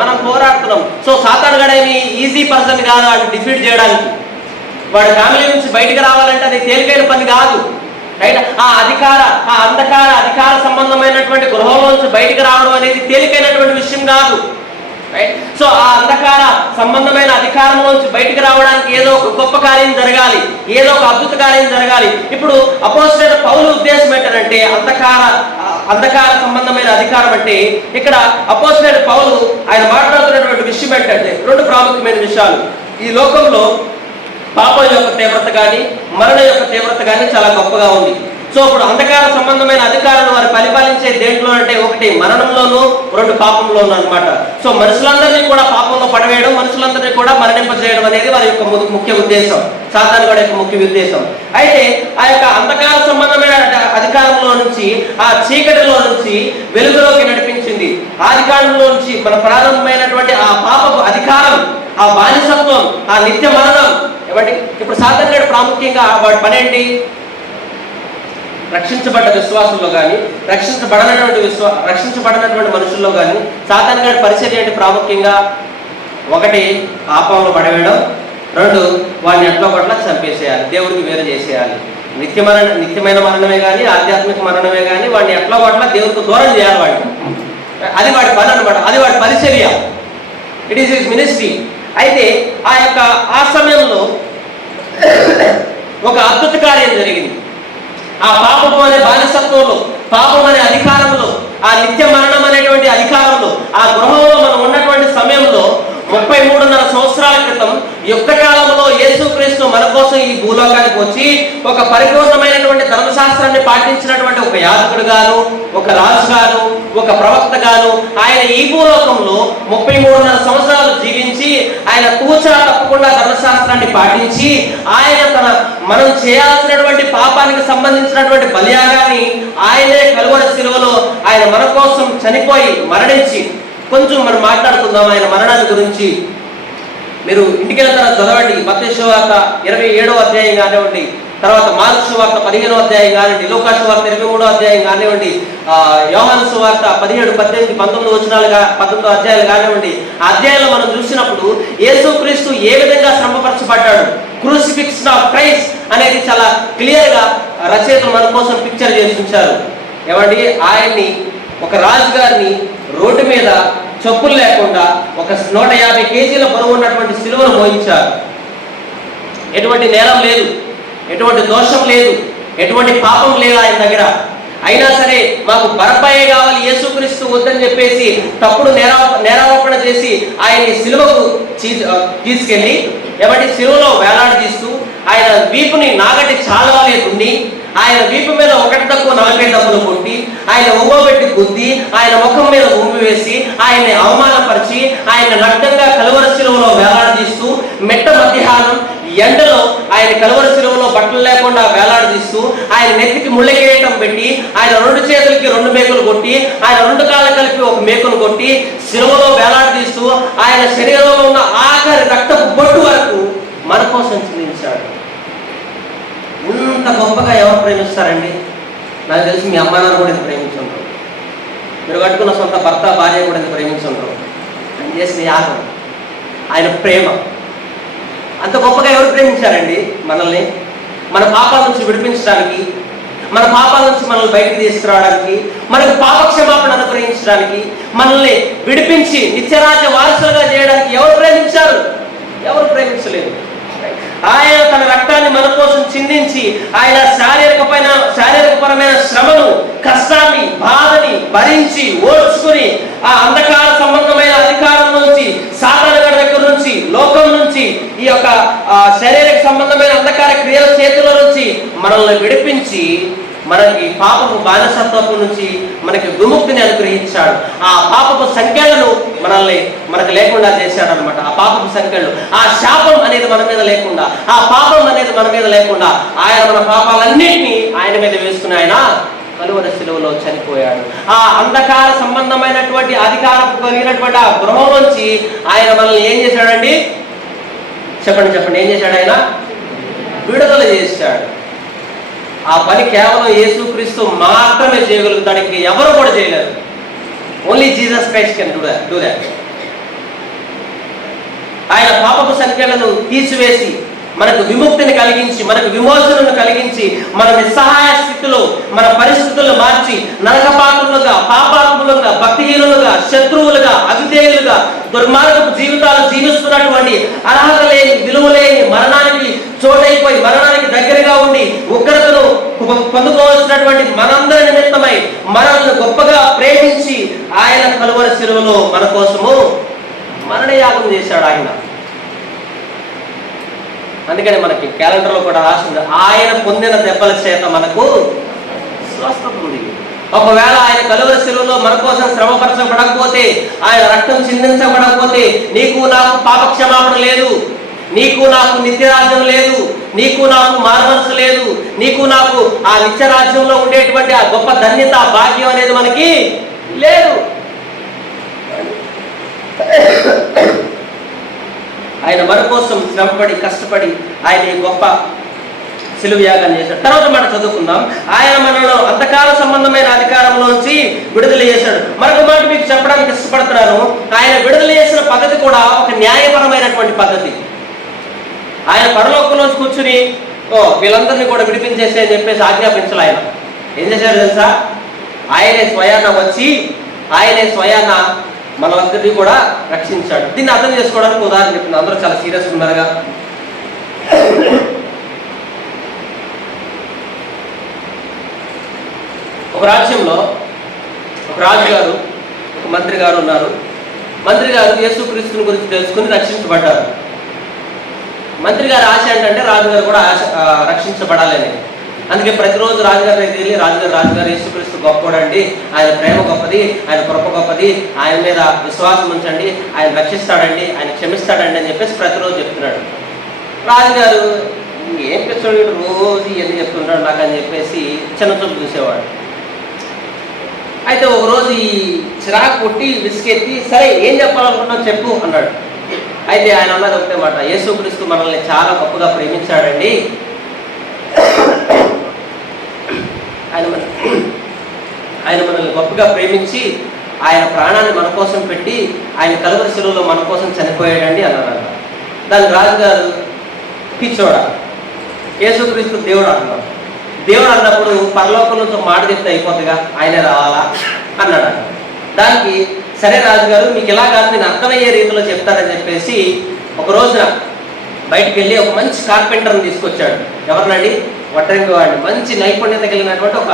మనం పోరాడుతున్నాం. సో సాతాను గడేమి ఈజీ పర్సన్ కాదు వాడిని డిఫీట్ చేయడానికి. వాడి ఫ్యామిలీ నుంచి బయటకు రావాలంటే అది తేలికైన పని కాదు, రైట్? ఆ అధికార సంబంధమైనటువంటి గృహంలో నుంచి బయటకు రావడం అనేది తేలికైనటువంటి విషయం కాదు, రైట్? సో ఆ అంధకార సంబంధమైన అధికారంలోంచి బయటకు రావడానికి ఏదో ఒక గొప్ప కార్యం జరగాలి, ఏదో ఒక అద్భుత కార్యం జరగాలి. ఇప్పుడు అపోస్తలుడైన పౌలు ఉద్దేశం ఏంటంటే అంధకార సంబంధమైన అధికారం అంటే, ఇక్కడ అపోస్తలుడైన పౌలు ఆయన మాట్లాడుతున్నటువంటి విషయం ఏంటంటే 2 ప్రాముఖ్యమైన విషయాలు. ఈ లోకంలో పాపం యొక్క తీవ్రత కానీ, మరణ యొక్క తీవ్రత కానీ చాలా గొప్పగా ఉంది. సో ఇప్పుడు అంధకార సంబంధమైన అధికారులు వారు పరిపాలించే దేంట్లో అంటే, 1 మరణంలోనూ, 2 పాపంలోనూ అనమాట. సో మనుషులందరినీ కూడా పాపంలో పడవేయడం, మనుషులందరినీ కూడా మరణింపజేయడం అనేది వారి యొక్క ముఖ్య ఉద్దేశం, సాతాను గాడి యొక్క ముఖ్య ఉద్దేశం. అయితే ఆ యొక్క అంధకార సంబంధమైన అధికారంలో నుంచి, ఆ చీకటిలో నుంచి వెలుగులోకి నడిపించింది. ఆ అధికారంలో నుంచి మన ప్రారంభమైనటువంటి ఆ పాపపు అధికారం, ఆ బానిసత్వం, ఆ నిత్య మరణం. ఏమండి, ఇప్పుడు సాతాను గాడు ప్రాముఖ్యంగా వాడి పని ఏంటి? రక్షించబడ్డ విశ్వాసంలో కానీ, రక్షించబడినటువంటి మనుషుల్లో కానీ సాతాను గాడి పరిచర్య ఏంటి? ప్రాముఖ్యంగా 1 పాపంలో పడవేయడం, 2 వాడిని ఎట్లా పట్ల చంపేసేయాలి, దేవుడికి వేరు చేసేయాలి. నిత్యమైన మరణమే కానీ, ఆధ్యాత్మిక మరణమే కానీ వాడిని ఎట్లా పట్ల దేవుడికి దూరం చేయాలి వాడిని. అది వాడి పని అనమాట, అది వాడి పరిచర్య. It is his ministry. అయితే ఆ సమయంలో ఒక అద్భుత కార్యం జరిగింది. ఆ పాపము అనే బానిసత్వంలో, పాపం అనే అధికారంలో, ఆ నిత్య మరణం అనేటువంటి అధికారంలో, ఆ గృహంలో మనం ఉన్నటువంటి సమయంలో 33.5 సంవత్సరాల క్రితం యుద్ధ కాలంలో యేసుక్రీస్తు మన కోసం ఈ భూలోకానికి వచ్చి ఒక పరిపూర్ణమైనటువంటి ధర్మశాస్త్రాన్ని పాటించినటువంటి ఒక యాజకుడు గాను, ఒక రాజు గాను, ఒక ప్రవక్త గాను ఆయన ఈ భూలోకంలో 33.5 సంవత్సరాలు జీవించి ఆయన తూచా తప్పకుండా ధర్మశాస్త్రాన్ని పాటించి ఆయన మనం చేయాల్సినటువంటి పాపానికి సంబంధించినటువంటి బలియాగాన్ని ఆయనే కలువరి శిలువలో ఆయన మన కోసం చనిపోయి మరణించి. కొంచెం మనం మాట్లాడుకుందాం ఆయన మరణాన్ని గురించి. మీరు ఇంటికి వెళ్ళిన తర్వాత చదవండి. మత్తయి సువార్త 27వ అధ్యాయం కానివ్వండి, తర్వాత మార్కు సువార్త 15వ అధ్యాయం కానివ్వండి, లూకా సువార్త 23వ అధ్యాయం కానివ్వండి, యోహాను సువార్త 17, 18, 19 వచనాలు 19 అధ్యాయాలు కానివ్వండి. ఆ అధ్యాయంలో మనం చూసినప్పుడు యేసుక్రీస్తు ఏ విధంగా శ్రమపరచబడ్డాడు, క్రూసిఫిక్షన్ ఆఫ్ క్రైస్ట్ అనేది చాలా క్లియర్ గా రచయితలు మన కోసం పిక్చర్ చేసి ఉంచారు. ఏమండి, ఆయన్ని ఒక రాజుగారిని రోడ్డు మీద చెప్పులు లేకుండా ఒక 150 కేజీల బరువు ఉన్నటువంటి సిలువను మోయించారు. ఎటువంటి నేరం లేదు, ఎటువంటి దోషం లేదు, ఎటువంటి పాపం లేదు ఆయన దగ్గర. అయినా సరే మాకు బరబ్బయే కావాలి, యేసుక్రీస్తు వద్దని చెప్పేసి తప్పుడు నేరారోపణ చేసి ఆయన్ని సిలువకు తీసుకెళ్లి ఏమంటే సిలువలో వేలాడదీస్తూ ఆయన వీపుని నాగటి చాలవాలే ఉండి ఆయన వీపు మీద 1 తక్కువ 40 దెబ్బలు కొట్టి ఆయన ఒంగోబెట్టి గుద్ది ఆయన ముఖం మీద ఉమ్మి వేసి ఆయన్ని అవమానపరిచి ఆయన నగ్నంగా కలువరి శిలువలో వేలాడదీస్తూ మెట్ట మధ్యాహ్నం ఎండలో ఆయన కలువరి శిలువలో బట్టలు లేకుండా వేలాడదీస్తూ, ఆయన నెత్తికి ముళ్ళ కిరీటం పెట్టి, ఆయన 2 చేతులకి 2 మేకులు కొట్టి, ఆయన 2 కాళ్ళు కలిపి 1 మేకును కొట్టి శిలువలో వేలాడదీస్తూ ఆయన శరీరంలో ఉన్న ఆఖరి రక్తపు బొట్టు వరకు మన కోసం చిందించాడు. ఇంత గొప్పగా ఎవరు ప్రేమిస్తారండి? నాకు తెలిసి మీ అమ్మ నాన్న కూడా ఇది ప్రేమించుంటారు. మీరు కట్టుకున్న సొంత భర్త భార్య కూడా ఇది ప్రేమించుంటారు. ఆయన చేసిన యాగం, ఆయన ప్రేమ అంత గొప్పగా ఎవరు ప్రేమించారండి మనల్ని? మన పాపాల నుంచి విడిపించడానికి, మన పాపాల నుంచి మనల్ని బయటికి తీసుకురావడానికి, మనకు పాప క్షమాపణ అనుగ్రహించడానికి, మనల్ని విడిపించి నిత్యరాజ్య వారసులుగా చేయడానికి ఎవరు ప్రేమించారు? ఎవరు ప్రేమించలేదు. ఆయన తన రక్తాన్ని మన కోసం చిందించి ఆయన శారీరకపరమైన శ్రమను, కష్టాన్ని, బాధని భరించి ఓర్చుకుని ఆ అంధకార సంబంధమైన అధికారం నుంచి, సాతాను గారి దగ్గర నుంచి, లోకం నుంచి, ఈ యొక్క శారీరక సంబంధమైన అంధకార క్రియల చేతుల నుంచి మనల్ని విడిపించి మనకి పాపపు బానిసత్వం నుంచి మనకి విముక్తిని అనుగ్రహించాడు. ఆ పాపపు సంఖ్యలను మనకు లేకుండా చేశాడు అనమాట. ఆ పాపపు సంఖ్యలు, ఆ శాపం అనేది మన మీద లేకుండా, ఆ పాపం అనేది మన మీద లేకుండా ఆయన మన పాపాలన్నింటినీ ఆయన మీద వేసుకుని ఆయన కలువరి శిలువలో చనిపోయాడు. ఆ అంధకార సంబంధమైనటువంటి అధికారం కలిగినటువంటి ఆ గృహం నుంచి ఆయన మనల్ని ఏం చేశాడండి? చెప్పండి ఏం చేశాడు? ఆయన విడుదల చేశాడు. ఆ పని కేవలం యేసుక్రీస్తు మాత్రమే చేయగలుగుతాడు. ఇంక ఎవరు కూడా చేయలేరు. Only Jesus Christ can do that. ఆయన పాపపు సంఖ్యలను తీసివేసి మనకు విముక్తిని కలిగించి, మనకు విమోచనను కలిగించి, మన నిస్సహాయ స్థితిలో మన పరిస్థితులను మార్చి నరకపాత్రులుగా, పాపాత్ములుగా, భక్తిహీనులుగా, శత్రువులుగా, అవిధేయులుగా, దుర్మార్గపు జీవితాలు జీవిస్తున్నటువంటి అర్హత లేని, విలువ లేని, మరణానికి చోటైపోయి మరణానికి దగ్గరగా ఉండి ఉగ్రతను పొందుకోవాల్సినటువంటి మనందరి నిమిత్తమై మనల్ని గొప్పగా ప్రేమించి ఆయన కలువరి శిలువలో మన కోసము మరణయాగం చేశాడు ఆయన. అందుకని మనకి క్యాలెండర్లో కూడా రాసింది, ఆయన పొందిన దెబ్బల చేత మనకు స్వస్థత ఉంది. ఒకవేళ ఆయన కలువరి శిలువలో మన కోసం శ్రమపరచబడకపోతే, ఆయన రక్తం చిందించబడకపోతే నీకు నాకు పాప క్షమాపణ లేదు, నీకు నాకు నిత్యరాజ్యం లేదు, నీకు నాకు మారుమనసు లేదు, నీకు నాకు ఆ నిత్యరాజ్యంలో ఉండేటువంటి ఆ గొప్ప ధన్యత, భాగ్యం అనేది మనకి లేదు. ఆయన మన కోసం శ్రమపడి కష్టపడి ఆయన ఈ గొప్ప శిలువ యాగాన్ని చేశాడు. తర్వాత మాట చదువుకుందాం. ఆయన మనలో అంధకార సంబంధమైన అధికారంలోంచి విడుదల చేశాడు. మరొక మాట మీకు చెప్పడానికి ఇష్టపడుతున్నాను. ఆయన విడుదల చేసిన పద్ధతి కూడా ఒక న్యాయపరమైనటువంటి పద్ధతి. ఆయన పరలోకంలోంచి కూర్చుని వీళ్ళందరినీ కూడా విడిపించేసి అని చెప్పేసి ఆజ్ఞాపించాలి. ఆయన ఏం చేశాడు తెలుసా? ఆయనే స్వయాన వచ్చి ఆయనే స్వయాన మనలందరినీ కూడా రక్షించాడు. దీన్ని అర్థం చేసుకోవడానికి ఉదాహరణ చెప్పింది. అందరూ చాలా సీరియస్గా ఉన్నారుగా. ఒక రాజ్యంలో ఒక రాజుగారు, ఒక మంత్రి గారు ఉన్నారు. మంత్రి గారు యేసుక్రీస్తుని గురించి తెలుసుకుని రక్షించబడ్డారు. మంత్రి గారి ఆశ ఏంటంటే రాజుగారు కూడా రక్షించబడాలని. అందుకే ప్రతిరోజు రాజుగారి దగ్గరికి వెళ్ళి, రాజుగారు యేసుక్రీస్తు గొప్పవాడండి, ఆయన ప్రేమ గొప్పది, ఆయన కృప గొప్పది, ఆయన మీద విశ్వాసం ఉంచండి, ఆయన రక్షిస్తాడండి, ఆయన క్షమిస్తాడండి అని చెప్పేసి ప్రతిరోజు చెప్తున్నాడు. రాజుగారు ఏం పిచ్చాడు రోజు ఇవన్నీ చెప్తున్నాడు నాకు అని చెప్పేసి చిన్న చూపు చూసేవాడు. అయితే ఒకరోజు ఈ చిరాకు కొట్టి విసికెత్తి, సరే ఏం చెప్పాలనుకున్నావు చెప్పు అన్నాడు. అయితే ఆయన అన్నది ఒకటే మాట, యేసుక్రీస్తు మనల్ని చాలా గొప్పగా ప్రేమించాడండి, ఆయన మనల్ని గొప్పగా ప్రేమించి ఆయన ప్రాణాన్ని మన కోసం పెట్టి ఆయన కలువరి శిలువలో మన కోసం చనిపోయాడండి అన్నాడు. దాని రాజుగారు పిచ్చోడా, యేసుక్రీస్తు దేవుడు అన్నాడు. దేవుడు అన్నప్పుడు పరలోకం నుంచి మాట చెప్తే అయిపోతుందిగా, ఆయనే రావాలా అన్నాడు. దానికి సరే రాజుగారు మీకు ఇలా కాదు, నేను అర్థమయ్యే రీతిలో చెప్తానని చెప్పేసి ఒక రోజున బయటికి వెళ్ళి ఒక మంచి కార్పెంటర్ని తీసుకొచ్చాడు. ఎవరినండి? వడ్రంగి వాడిని, మంచి నైపుణ్యత కలిగినటువంటి ఒక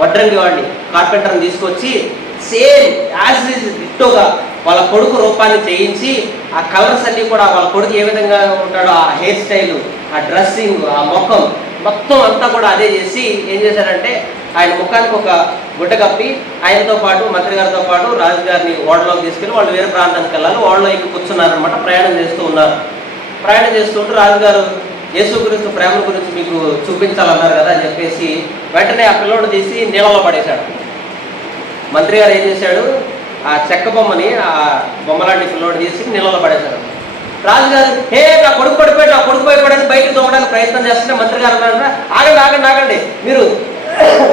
వడ్రంగి వాడిని, కార్పెంటర్ని తీసుకొచ్చి సేమ్ యాజ్ ఇట్ ఈజ్ డిట్టోగా వాళ్ళ కొడుకు రూపాన్ని చేయించి ఆ కలర్స్ అన్నీ కూడా వాళ్ళ కొడుకు ఏ విధంగా ఉంటాడో ఆ హెయిర్ స్టైలు, ఆ డ్రెస్సింగ్, ఆ ముఖం మొత్తం అంతా కూడా అదే చేసి ఏం చేశారంటే ఆయన ముఖానికి ఒక గుడ్డ కప్పి ఆయనతో పాటు మంత్రి గారితో పాటు రాజుగారిని ఓడలోకి తీసుకెళ్ళి వాళ్ళు వేరే ప్రాంతానికి వెళ్ళాలి. ఓడలో ఎక్కి కూర్చున్నారనమాట. ప్రయాణం చేస్తూ ఉన్నారు. ప్రయాణం చేస్తుంటే రాజుగారు యేసుక్రీస్తు ప్రేమ గురించి మీకు చూపించాలన్నారు కదా అని చెప్పేసి వెంటనే ఆ పిల్లోడు తీసి నీళ్ళలో పడేశాడు. మంత్రి గారు ఏం చేశాడు, ఆ చెక్క బొమ్మని, ఆ బొమ్మలాంటి పిల్లోడు తీసి నీళ్ళలో పడేశాడు. రాజుగారు నా కొడుకు పడిపోయాడని బయటకు దూకడానికి ప్రయత్నం చేస్తుంటే మంత్రి గారు అన్నారంటే ఆగండి మీరు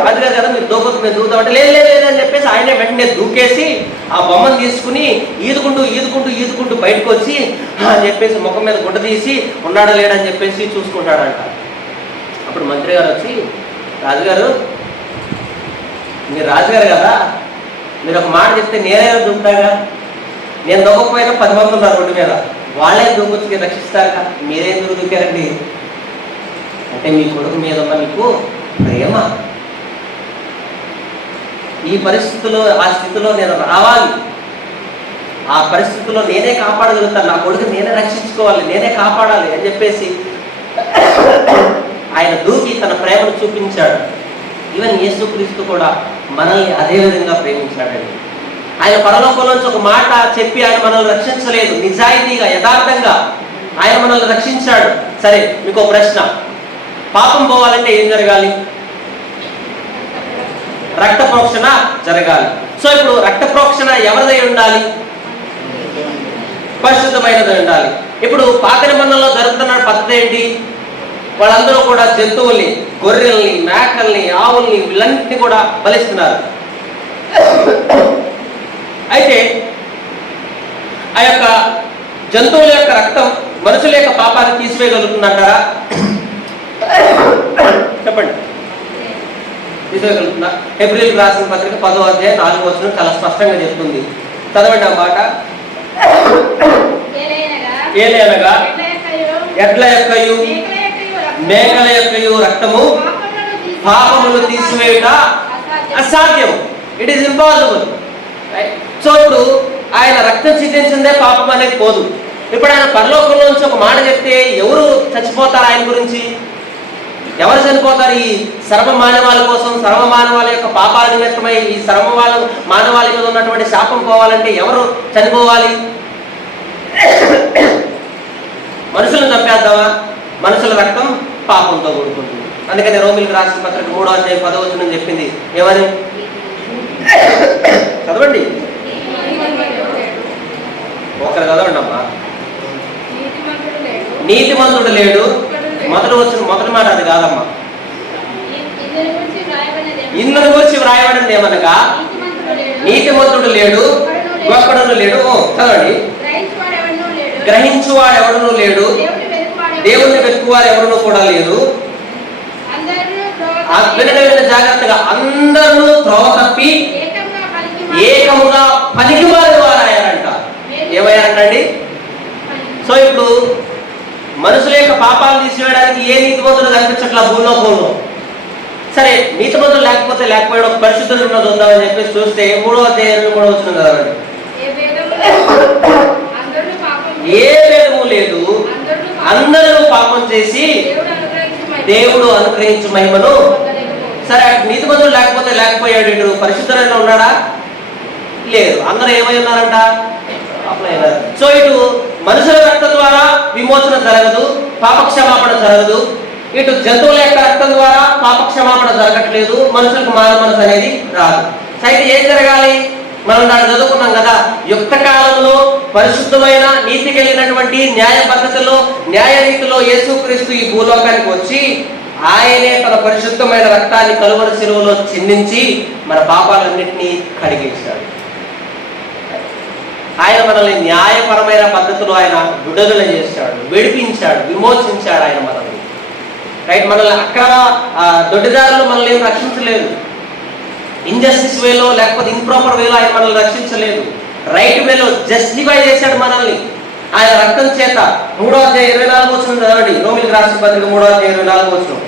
రాజుగారు కదా, మీరు దూకొద్దు, మేము దూకుతామంటే లేదు అని చెప్పేసి ఆయనే వెంటనే దూకేసి ఆ బొమ్మను తీసుకుని ఈదుకుంటూ బయటకు వచ్చి అని చెప్పేసి ముఖం మీద గుడ్డ తీసి ఉన్నాడా లేడని చెప్పేసి చూసుకుంటాడంట. అప్పుడు మంత్రి గారు వచ్చి, రాజుగారు మీరు రాజుగారు కదా, మీరు ఒక మాట చెప్తే నేనే దూకుతాగా, నేను దూకపోయినా 10 మంది ఉన్నారు రోడ్డు మీద, వాళ్ళే దూకొచ్చి రక్షిస్తారుగా, మీరేం దూకారండి అంటే మీ కొడుకు మీద ఉన్న మీకు ప్రేమ. ఈ పరిస్థితిలో, ఆ స్థితిలో నేను రావాలి, ఆ పరిస్థితిలో నేనే కాపాడగలుగుతాను, నా కొడుకు నేనే రక్షించుకోవాలి, నేనే కాపాడాలి అని చెప్పేసి ఆయన దూకి తన ప్రేమను చూపించాడు. ఈవెన్ యేసుక్రీస్తు కూడా మనల్ని అదే విధంగా ప్రేమించాడండి. ఆయన పరలోకంలోంచి ఒక మాట చెప్పి ఆయన మనల్ని రక్షించలేదు, నిజాయితీగా యథార్థంగా ఆయన మనల్ని రక్షించాడు. సరే, మీకు ప్రశ్న, పాపం పోవాలంటే ఏం జరగాలి? రక్త ప్రోక్షణ జరగాలి. సో ఇప్పుడు రక్త ప్రోక్షణ ఎవరిదై ఉండాలి? పరిశుద్ధమైనది ఉండాలి. ఇప్పుడు పాత నిబంధనలో జరుగుతున్న పద్ధతి ఏంటి? వాళ్ళందరూ కూడా జంతువుల్ని, గొర్రెల్ని, మేకల్ని, ఆవుల్ని వీళ్ళన్నింటినీ కూడా బలిస్తున్నారు. అయితే ఆ యొక్క జంతువుల యొక్క రక్తం మనుషుల యొక్క పాపాన్ని తీసివేయగలుగుతుందంటారా? చెప్పండి, తీసివేయగలుగుతుందా? హెబ్రీయులకు రాసిన పత్రిక 10వ అధ్యాయం 4వ వచనం చాలా స్పష్టంగా చెప్తుంది. చదవండి ఆ మాట. ఏలయనగా ఎడ్ల యొక్కయు మేకల యొక్కయు రక్తము పాపములు తీసివేయుట అసాధ్యం. It is impossible. సో ఇప్పుడు ఆయన రక్తం చిందించిందే పాపం అనేది పోదు. ఇప్పుడు ఆయన పరలోకంలోంచి ఒక మాట చెప్తే ఎవరు చచ్చిపోతారు? ఆయన గురించి ఎవరు చనిపోతారు? ఈ సర్వమానవాళి కోసం, సర్వమానవాళి యొక్క పాపాల నిమిత్తమై ఈ మానవాళి మీద ఉన్నటువంటి శాపం పోవాలంటే ఎవరు చనిపోవాలి? మనుషులను చంపేద్దామా? మనుషుల రక్తం పాపంతో కూడుకుంటుంది. అందుకని రోమిలకు రాసిన పత్రిక 3వ అధ్యాయం 10వ వచనం చెప్పింది ఏమని? చదవండి, ఒకరు చదవండి అమ్మా. నీతిమంతుడు లేడు. మొదటి మాట అది కాదమ్మా. ఇందుని గురించి వ్రాయబడింది ఏమనగా నీతిమంతుడు లేడు, ఒక్కడును లేడు. చదవండి, గ్రహించువాడు ఎవడునూ లేడు, దేవుణ్ణి వెతుకువారు ఎవడునూ కూడా లేరు. వినండి జాగ్రత్తగా, అందరూ త్రోవ తప్పి ఏకముగా పనికిమాలిన వారయ్యారంట. ఏమయ్యారంటండి? సో ఇప్పుడు మనుషుల యొక్క పాపాలు తీసివేయడానికి ఏ నీతిమంతుడు కనిపించట్లా భూలోకంలో. సరే, నీతిమంతుడు లేకపోయాడు, ఒక పరిశుద్ధుడు ఉన్నది ఉందామని చెప్పేసి చూస్తే 3వ అధ్యాయం 3వ వచనం కదండి. ఏ భేదము లేదు, అందరూ పాపం చేసి దేవుడు అనుగ్రహించు మహిమను. సరే, నీతిమంతుడు లేకపోయాడు, ఇటు పరిశుద్ధుడైనా ఉన్నాడా? లేదు. అందరూ ఏమై ఉన్నారంట? సో ఇటు మనుషుల రక్తం ద్వారా విమోచన జరగదు, పాపక్షమాపణ జరగదు. ఇటు జంతువుల యొక్క రక్తం ద్వారా పాపక్షమాపణ జరగట్లేదు, మనుషులకు మారు మనసు అనేది రాదు. అయితే ఏం జరగాలి? మనం దాన్ని చదువుకున్నాం కదా, యుక్త కాలంలో పరిశుద్ధమైన నీతి కలిగినటువంటి న్యాయ పద్ధతిలో, న్యాయ రీతిలో యేసుక్రీస్తు ఈ భూలోకానికి వచ్చి ఆయనే తన పరిశుద్ధమైన రక్తాన్ని కలువరి శిలువలో చిందించి మన పాపాలన్నింటినీ కడిగించాడు. ఆయన మనల్ని న్యాయపరమైన పద్ధతిలో ఆయన విడుదల చేశాడు, విడిపించాడు, విమోచించాడు ఆయన మనల్ని. రైట్, మనల్ని అక్రమ దొడ్డిదారులు మనల్ని ఏం రక్షించలేదు. ఇన్జస్టిస్ వేలో లేకపోతే ఇంప్రాపర్ వేలో ఆయన మనల్ని రక్షించలేదు. రైట్ వేలో జస్టిఫై చేశాడు మనల్ని ఆయన రక్తం చేత. 3వ అధ్యాయం 24వ వచనం చదవండి. రోమిలకు రాసిన పత్రిక 3వ అధ్యాయం 24వ వచనం.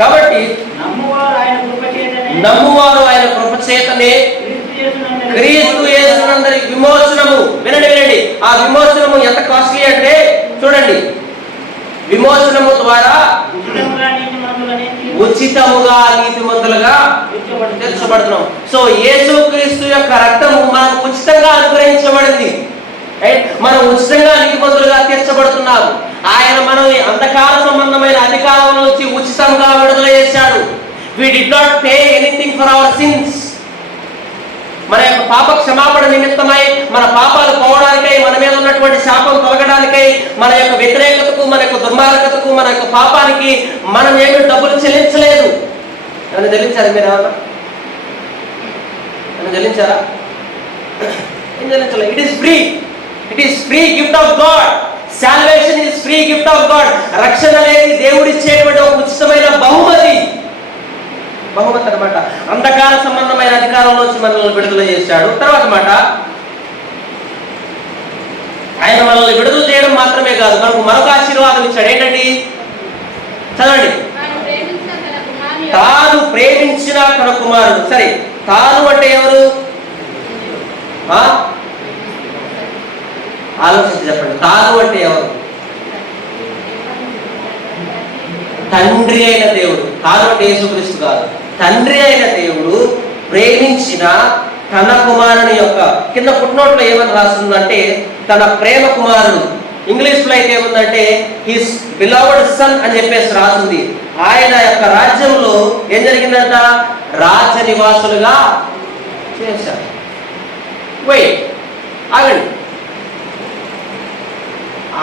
కాబట్టి నమ్మువారు ఆయన కృపచేతనే క్రీస్తు యేసునందరి విమోచనము. వినండి, ఆ విమోచనము ఎంత కాస్ట్లీ అంటే చూడండి, విమోచనము ద్వారా ఉచితముగా నీతిమంతులుగా తీర్చబడుతున్నాం. సో యేసుక్రీస్తు యొక్క రక్తము మనకు ఉచితంగా అనుగ్రహించబడింది. మనం ఉచితంగా నీతిమంతులుగా తీర్చబడుతున్నాము. ఆయన మనల్ని అంధకార సంబంధమైన అధికారం నుంచి ఉచితంగా విడుదల చేశాడు. We did not pay anything for our sins. మన యొక్క పాప క్షమాపణ నిమిత్తమై, మన పాపాలు పోవడానికై, మన మీద ఉన్నటువంటి శాపం తొలగడానికై, మన యొక్క వ్యతిరేకతకు, మన యొక్క దుర్మార్గతకు, మన యొక్క పాపానికి మనం ఏమి డబ్బులు చెల్లించలేదు. ఏమైనా చెల్లించారా? మీరు ఏమన్నా చెల్లించారా? ఏం చెల్లించలేదు. It is free. It is free gift of God. Salvation is free gift of God. రక్షణ అనేది దేవుడిచ్చేటువంటి ఒక ఉచితమైన బహుమతి అన్నమాట. అంధకార సంబంధమైన అధికారంలోంచి మనల్ని విడుదల చేశాడు. తర్వాత మాట, ఆయన మనల్ని విడుదల చేయడం మాత్రమే కాదు, మనకు మరొక ఆశీర్వాదం ఇచ్చాడు. ఏంటండి? చదవండి. తాను ప్రేమించిన తన కుమారుడు. సరే, తాను అంటే ఎవరు? ఆలోచించి చెప్పండి. తాను అంటే ఎవరు? తండ్రి అయిన దేవుడు. తాను అంటే యేసుక్రీస్తు కాదు, తండ్రి అయిన దేవుడు ప్రేమించిన తన కుమారుని యొక్క, కింద ఫుట్నోట్లో ఏమని రాస్తుందంటే తన ప్రేమ కుమారుడు. ఇంగ్లీష్లో అయితే ఏముందంటే హిస్ బిలవ్డ్ సన్ అని చెప్పేసి రాస్తుంది. ఆయన యొక్క రాజ్యంలో ఏం జరిగిందంట? రాజ్య నివాసులుగా చేశారు. ఆగండి.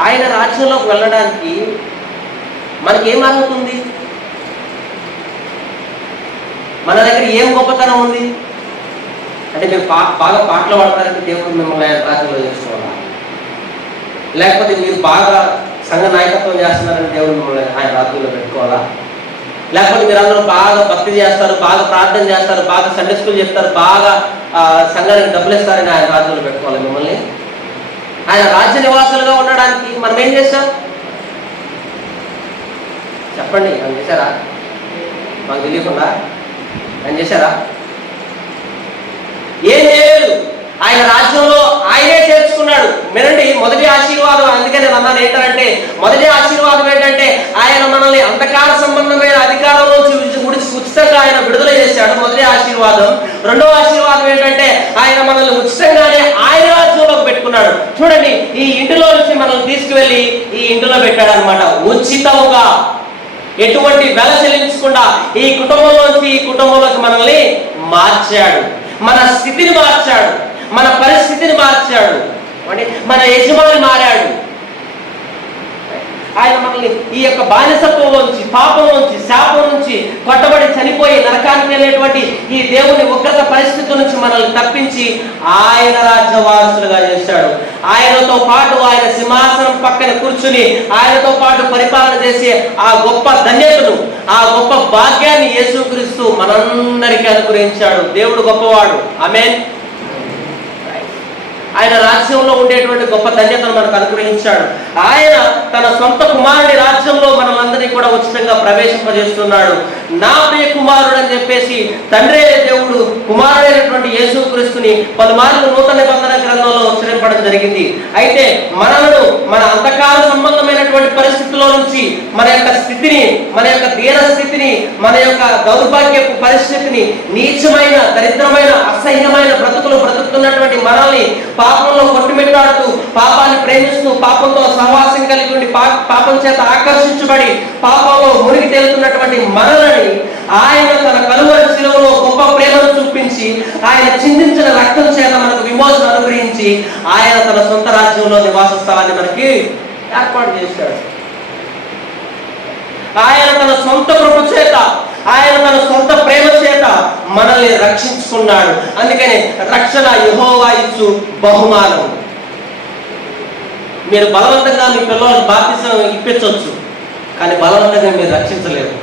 ఆయన రాజ్యంలోకి వెళ్ళడానికి మనకి ఏం అర్హత ఉంది? మన దగ్గర ఏం గొప్పతనం ఉంది? అంటే మీరు బాగా పాటలు పాడతారంటే దేవుడు మిమ్మల్ని ఆయన రాజ్యంలో చేసుకోవాలా? లేకపోతే మీరు బాగా సంఘ నాయకత్వం చేస్తున్నారంటే దేవుడు మిమ్మల్ని ఆయన రాజ్యంలో పెట్టుకోవాలా? లేకపోతే మీరు అందరూ బాగా భక్తి చేస్తారు, బాగా ప్రార్థన చేస్తారు, బాగా సండే స్కూల్ చెప్తారు, బాగా సంఘానికి డబ్బులు ఇస్తారని ఆయన రాజ్యంలో పెట్టుకోవాలి మిమ్మల్ని? ఆయన రాజ్య నివాసులుగా ఉండడానికి మనం ఏం చేస్తాం? చెప్పండి. ఆయన చేశారా? మాకు తెలియకుండా ఆయన చేశారా? ఏం చేయలేదు. ఆయన రాజ్యంలో ఆయనే చేర్చుకున్నాడు. వినండి, మొదటి ఆశీర్వాదం. అందుకే నేను అన్నాను ఏంటంటే, మొదటి ఆశీర్వాదం ఏంటంటే ఆయన మనల్ని అంధకార సంబంధమైన అధికారం నుంచి ఉచితంగా ఆయన విడుదల చేశాడు. మొదటి ఆశీర్వాదం. రెండవ ఆశీర్వాదం ఏంటంటే ఆయన మనల్ని ఉచితంగానే ఆయన రాజ్యంలోకి పెట్టుకున్నాడు. చూడండి, ఈ ఇంటిలో నుంచి మనల్ని తీసుకువెళ్ళి ఈ ఇంటిలో పెట్టాడు అనమాట. ఉచితముగా, ఎటువంటి వెల చెల్లించకుండా ఈ కుటుంబంలోకి మనల్ని మార్చాడు. మన స్థితిని మార్చాడు, మన పరిస్థితిని మార్చాడు, మన యజమాని మారాడు. ఆయన మనల్ని ఈ యొక్క బానిసత్వం నుంచి, పాపం నుంచి, శాపం నుంచి, కొట్టబడి చనిపోయి నరకానికి వెళ్ళేటువంటి ఈ దేవుని ఉగ్రత పరిస్థితుల నుంచి మనల్ని తప్పించి ఆయన రాజ్య వారసులుగా చేశాడు. ఆయనతో పాటు ఆయన సింహాసనం పక్కన కూర్చుని ఆయనతో పాటు పరిపాలన చేసే ఆ గొప్ప ధన్యతను, ఆ గొప్ప భాగ్యాన్ని యేసుక్రీస్తు మనందరికీ అనుగ్రహించాడు. దేవుడు గొప్పవాడు. ఆమేన్. ఆయన రాజ్యంలో ఉండేటువంటి గొప్ప ధన్యతను మనకు అనుగ్రహించాడు. ఆయన తన సొంత కుమారుడి రాజ్యంలో మనలందరినీ కూడా ఉచితంగా ప్రవేశింపజేస్తున్నాడు. నా ప్రియ కుమారుడు అని చెప్పేసి తండ్రి దేవుడు కుమారుడైనటువంటి యేసుక్రీస్తుని పలుమార్లు నూతన నిబంధన గ్రంథంలో ఉచ్చరింపడం జరిగింది. అయితే మనలను మన అంధకార సంబంధమైనటువంటి పరిస్థితుల్లో నుంచి, మన యొక్క స్థితిని, మన యొక్క దీన స్థితిని, మన యొక్క దౌర్భాగ్యపు పరిస్థితిని, నీచమైన, దరిద్రమైన, అసహ్యమైన బ్రతుకుతున్నటువంటి మనల్ని పాపంలో కొట్టుమిట్టాడుతూ, పాపాన్ని ప్రేమిస్తూ, పాపంతో సహవాసం కలిగి ఉండి పాపం చేత ఆకర్షించబడి పాపంలో మునిగి తేలుతున్నటువంటి మనల్ని ఆయన తన కలువరి శిలువలో గొప్ప ప్రేమను చూపించి ఆయన చిందించిన రక్తం చేత మనకు విమోచన అనుగ్రహించి ఆయన తన సొంత రాజ్యంలో నివాస స్థలాన్ని మనకి ఏర్పాటు చేశాడు. ఆయన తన సొంత కృప చేత, ఆయన తన సొంత ప్రేమ చేత మనల్ని రక్షించుకున్నాడు. అందుకని రక్షణ యెహోవా ఇచ్చు బహుమానం. మీరు బలవంతంగా మీ పిల్లలకు బాప్తిసం ఇప్పించవచ్చు, కానీ బలవంతంగా మీరు రక్షించలేరు.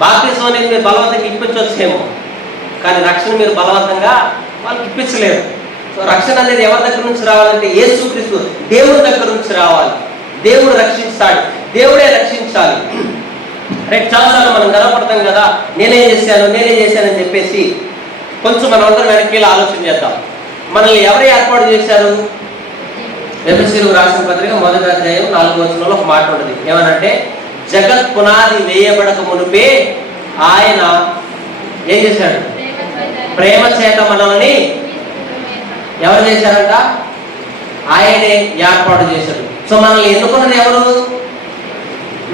బాప్తిసం అనేది మీరు బలవంతంగా ఇప్పించవచ్చేమో, కానీ రక్షణ మీరు బలవంతంగా వాళ్ళకి ఇప్పించలేరు. సో రక్షణ అనేది ఎవరి దగ్గర నుంచి రావాలంటే యేసుక్రీస్తు దేవుడి దగ్గర నుంచి రావాలి. దేవుడు రక్షిస్తాడు, దేవుడే రక్షించాలి. రేపు చాలాసార్లు మనం గర్వపడతాం కదా, నేనే చేశానని చెప్పేసి. కొంచెం మనం అందరం వెనక్కి ఆలోచన చేద్దాం. మనల్ని ఎవరు ఏర్పాటు చేశారు? ఎఫెసీయులకు రాసిన పత్రిక 1వ అధ్యాయం 4వ వచనంలో ఒక మాట ఉంటుంది. ఏమనంటే, జగత్ పునాది వేయబడక మునిపే ఆయన ఏం చేశాడు? ప్రేమ చేత మనల్ని ఎవరు చేశారంట? ఆయనే ఏర్పాటు చేశాడు. సో మనల్ని ఎన్నుకున్నది ఎవరు?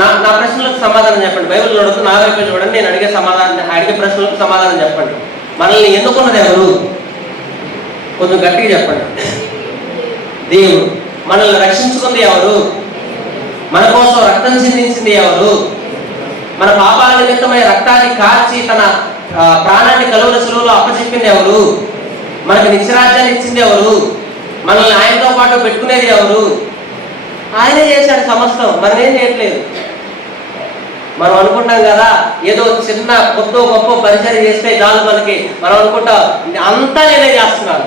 నా ప్రశ్నలకు సమాధానం చెప్పండి. బైబిల్ చూడదు, నా వైపు చూడండి. నేను అడిగే ప్రశ్నలకు సమాధానం చెప్పండి. మనల్ని ఎన్నుకున్నది ఎవరు? కొంచెం గట్టిగా చెప్పండి. దేవుడు. మనల్ని రక్షించుకుంది ఎవరు? మన కోసం రక్తం చిందించింది ఎవరు? మన పాపాల నిమిత్తమై రక్తాన్ని కార్చి తన ప్రాణాన్ని కలువల శిలువలో అప్పచెప్పింది ఎవరు? మనకు నిత్యరాజ్యాన్ని ఇచ్చింది ఎవరు? మనల్ని ఆయనతో పాటు పెట్టుకునేది ఎవరు? ఆయనే చేశాడు సమస్తం, మనం ఏం చేయట్లేదు. మనం అనుకుంటాం కదా, ఏదో చిన్న కొత్త గొప్ప పరిచయం చేస్తే చాలు మనకి. మనం అనుకుంటాం అంతా నేనే చేస్తున్నాను,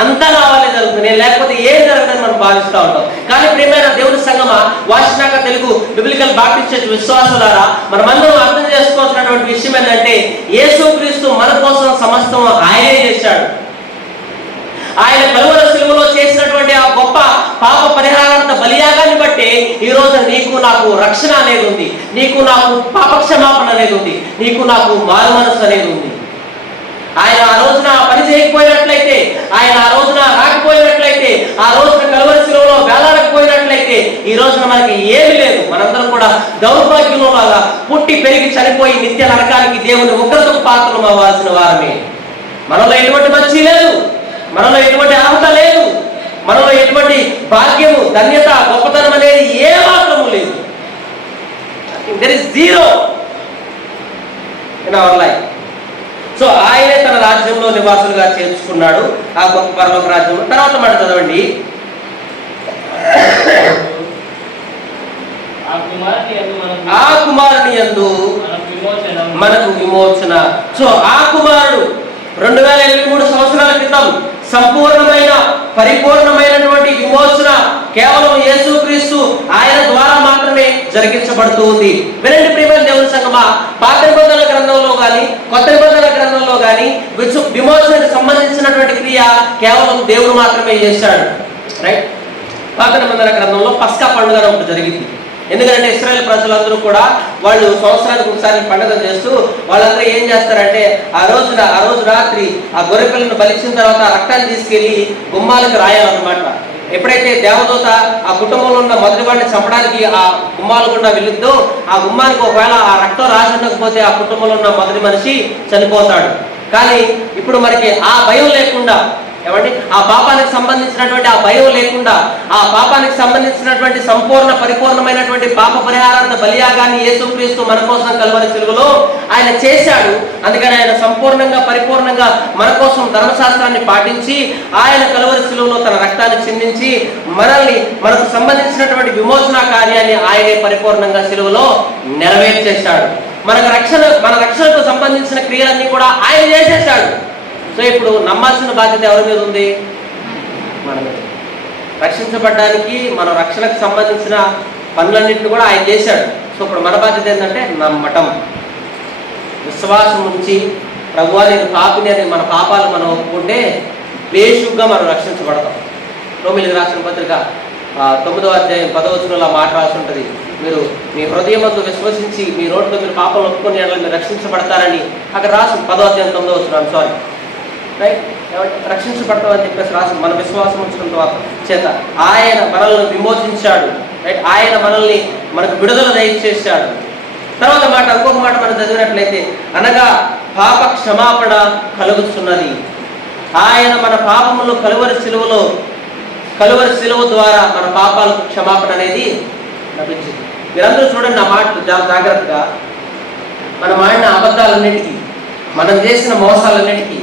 అంతా నా వల్లే జరుగుతుంది, నేను లేకపోతే ఏం జరగదని మనం భావిస్తూ ఉంటాం. కానీ ప్రియమైన దేవుడి సంగమా, వాషినాక తెలుగు బిబ్లికల్ బాప్టిస్ట్ చర్చ్ విశ్వాసులారా, మనమందరం అర్థం చేసుకోవాల్సినటువంటి విషయం ఏంటంటే, యేసుక్రీస్తు మన కోసం సమస్తం ఆయనే చేశాడు. ఆయన కలువల శిలువలో చేసినటువంటి ఆ గొప్ప పాప పరిహారాంత బలియాగాన్ని బట్టి ఈ రోజు నీకు నాకు రక్షణ అనేది ఉంది, నీకు నాకు పాపక్షమాపణ అనేది ఉంది, నీకు నాకు మారు మనసు అనేది ఉంది. ఆయన ఆ రోజున పని చేయకపోయినట్లయితే, ఆయన ఆ రోజున రాకపోయినట్లయితే, ఆ రోజున కలువరి శిలువలో వేలాడకపోయినట్లయితే ఈ రోజున మనకి ఏమీ లేదు. మనందరం కూడా దౌర్భాగ్యంలాగా పుట్టి పెరిగి చనిపోయి నిత్య నరకానికి దేవుని ఉగ్రతకు పాత్రలు అవ్వాల్సిన వారమే. మనలో ఎటువంటి మంచి లేదు, మనలో ఎటువంటి అర్హత లేదు, మనలో ఎటువంటి భాగ్యము, ధన్యత, గొప్పతనం అనేది ఏ మాత్రము లేదు. There is zero in our life. So ఆయనే తన రాజ్యంలో నివాసులుగా చేర్చుకున్నాడు, ఆ గొప్ప పరలోక రాజ్యంలో. తర్వాత మాట చదవండి. ఆ కుమారుని యందు మనకు విమోచన. సో ఆ కుమారుడు 2023 సంవత్సరాల క్రితం సంపూర్ణమైన పరిపూర్ణమైనటువంటి విమోచన కేవలం యేసుక్రీస్తు ఆయన ద్వారా మాత్రమే జరిగించబడుతూ ఉంది. వినండి ప్రియమైన దేవుని సంగమా, పాత నిబంధనల గ్రంథంలో కానీ కొత్త నిబంధనల గ్రంథంలో కానీ విమోచనకు సంబంధించినటువంటి క్రియ కేవలం దేవుడు మాత్రమే చేశాడు. రైట్. పాత నిబంధనల గ్రంథంలో పస్కా పండుగ ఒకటి జరిగింది. ఎందుకంటే ఇశ్రాయేల్ ప్రజలందరూ కూడా వాళ్ళు సంవత్సరానికి ఒకసారి పండుగ చేస్తూ వాళ్ళందరూ ఏం చేస్తారంటే, ఆ రోజు రాత్రి ఆ గొర్రె పిల్లను బలిచిన తర్వాత ఆ రక్తాన్ని తీసుకెళ్లి గుమ్మాలకు రాయాలన్నమాట. ఎప్పుడైతే దేవదూత ఆ కుటుంబంలో ఉన్న మొదటి వాడిని చంపడానికి ఆ గుమ్మాల గుండా వెళ్ళిద్దో, ఆ గుమ్మానికి ఒకవేళ ఆ రక్తం రాసి ఉండకపోతే ఆ కుటుంబంలో ఉన్న మొదటి మనిషి చనిపోతాడు. కానీ ఇప్పుడు మనకి ఆ భయం లేకుండా, ఏమండి, ఆ పాపానికి సంబంధించినటువంటి ఆ భయం లేకుండా, ఆ పాపానికి సంబంధించినటువంటి సంపూర్ణ పరిపూర్ణమైనటువంటి పాప పరిహారాంత బలియాగాన్ని యేసుక్రీస్తు మన కోసం కలువరి శిలువలో ఆయన చేశాడు. అందుకని ఆయన సంపూర్ణంగా పరిపూర్ణంగా మన కోసం ధర్మశాస్త్రాన్ని పాటించి ఆయన కలువరి శిలువలో తన రక్తాన్ని చిందించి మనకు సంబంధించినటువంటి విమోచన కార్యాన్ని ఆయనే పరిపూర్ణంగా శిలువలో నెరవేర్చేశాడు. మన రక్షణకు సంబంధించిన క్రియలన్నీ కూడా ఆయన చేసేశాడు. సో ఇప్పుడు నమ్మాల్సిన బాధ్యత ఎవరి మీద ఉంది? మన మీద. రక్షించబడ్డానికి మన రక్షణకు సంబంధించిన పనులన్నింటినీ కూడా ఆయన చేశాడు. సో ఇప్పుడు మన బాధ్యత ఏంటంటే నమ్మటం, విశ్వాసం ఉంచి ప్రభువా నేను పాపిని అని మన పాపాలు మనం ఒప్పుకుంటే బేషుగ్గా మనం రక్షించబడతాం. రోమీయులకు రాసిన పత్రిక 9వ అధ్యాయం 10వ వచనంలో మాట రాసి ఉంటుంది, మీరు మీ హృదయమందు విశ్వసించి మీ నోటితో మీరు పాపం ఒప్పుకొని మీరు రక్షించబడతారని అక్కడ రాసి 10వ అధ్యాయం 9వ వచనం. Sorry, right. రక్షించబడతామని చెప్పేసి రాసి మన విశ్వాసం ఉంచడం చేత ఆయన మనల్ని విమోచించాడు. రైట్. ఆయన మనకు విడుదల దయచేశాడు. తర్వాత మాట, ఇంకొక మాట మనం చదివినట్లయితే, అనగా పాప క్షమాపణ కలుగుతున్నది. ఆయన మన పాపములు కలువరి శిలువ ద్వారా మన పాపాలకు క్షమాపణ అనేది లభించింది. మీరందరూ చూడండి నా మాట జాగ్రత్తగా. మనం ఆడిన అబద్ధాలన్నిటికీ, మనం చేసిన మోసాలన్నిటికీ,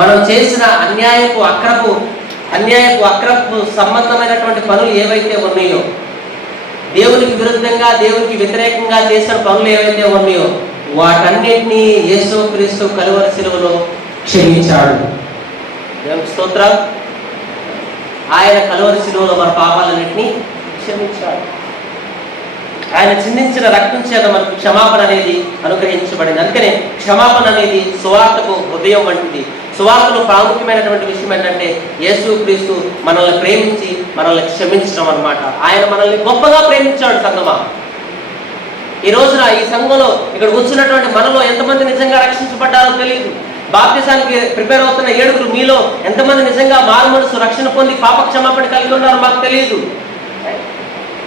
మనం చేసిన అన్యాయపు అక్రపు సంబంధమైనటువంటి పనులు ఏవైతే ఉన్నాయో, దేవునికి విరుద్ధంగా దేవునికి వ్యతిరేకంగా చేసిన పనులు ఏవైతే ఉన్నాయో వాటన్నిటినీ యేసుక్రీస్తు కలువరి శిలువలో క్షమించాడు. దేవునికి స్తోత్రం. ఆయన కలువరి శిలువలో మన పాపాలన్నింటినీ క్షమించాడు. ఆయన చిందించిన రక్తం చేత మనకు క్షమాపణ అనేది అనుగ్రహించబడింది. అందుకనే క్షమాపణ అనేది సువార్తకు హృదయం వంటిది. సువార్తలో ప్రాముఖ్యమైనటువంటి విషయం ఏంటంటే యేసుక్రీస్తు మనల్ని ప్రేమించి మనల్ని క్షమించడం అన్నమాట. ఆయన మనల్ని గొప్పగా ప్రేమించాడు. సంగమా, ఈ రోజున ఈ సంఘంలో ఇక్కడ కూర్చున్నటువంటి మనలో ఎంతమంది నిజంగా రక్షించబడ్డారో తెలియదు. బాప్తిసానికి ప్రిపేర్ అవుతున్న 7 మీలో ఎంతమంది నిజంగా మారు మనసు రక్షణ పొంది పాప క్షమాపణ కలిగి ఉన్నారో మాకు తెలియదు.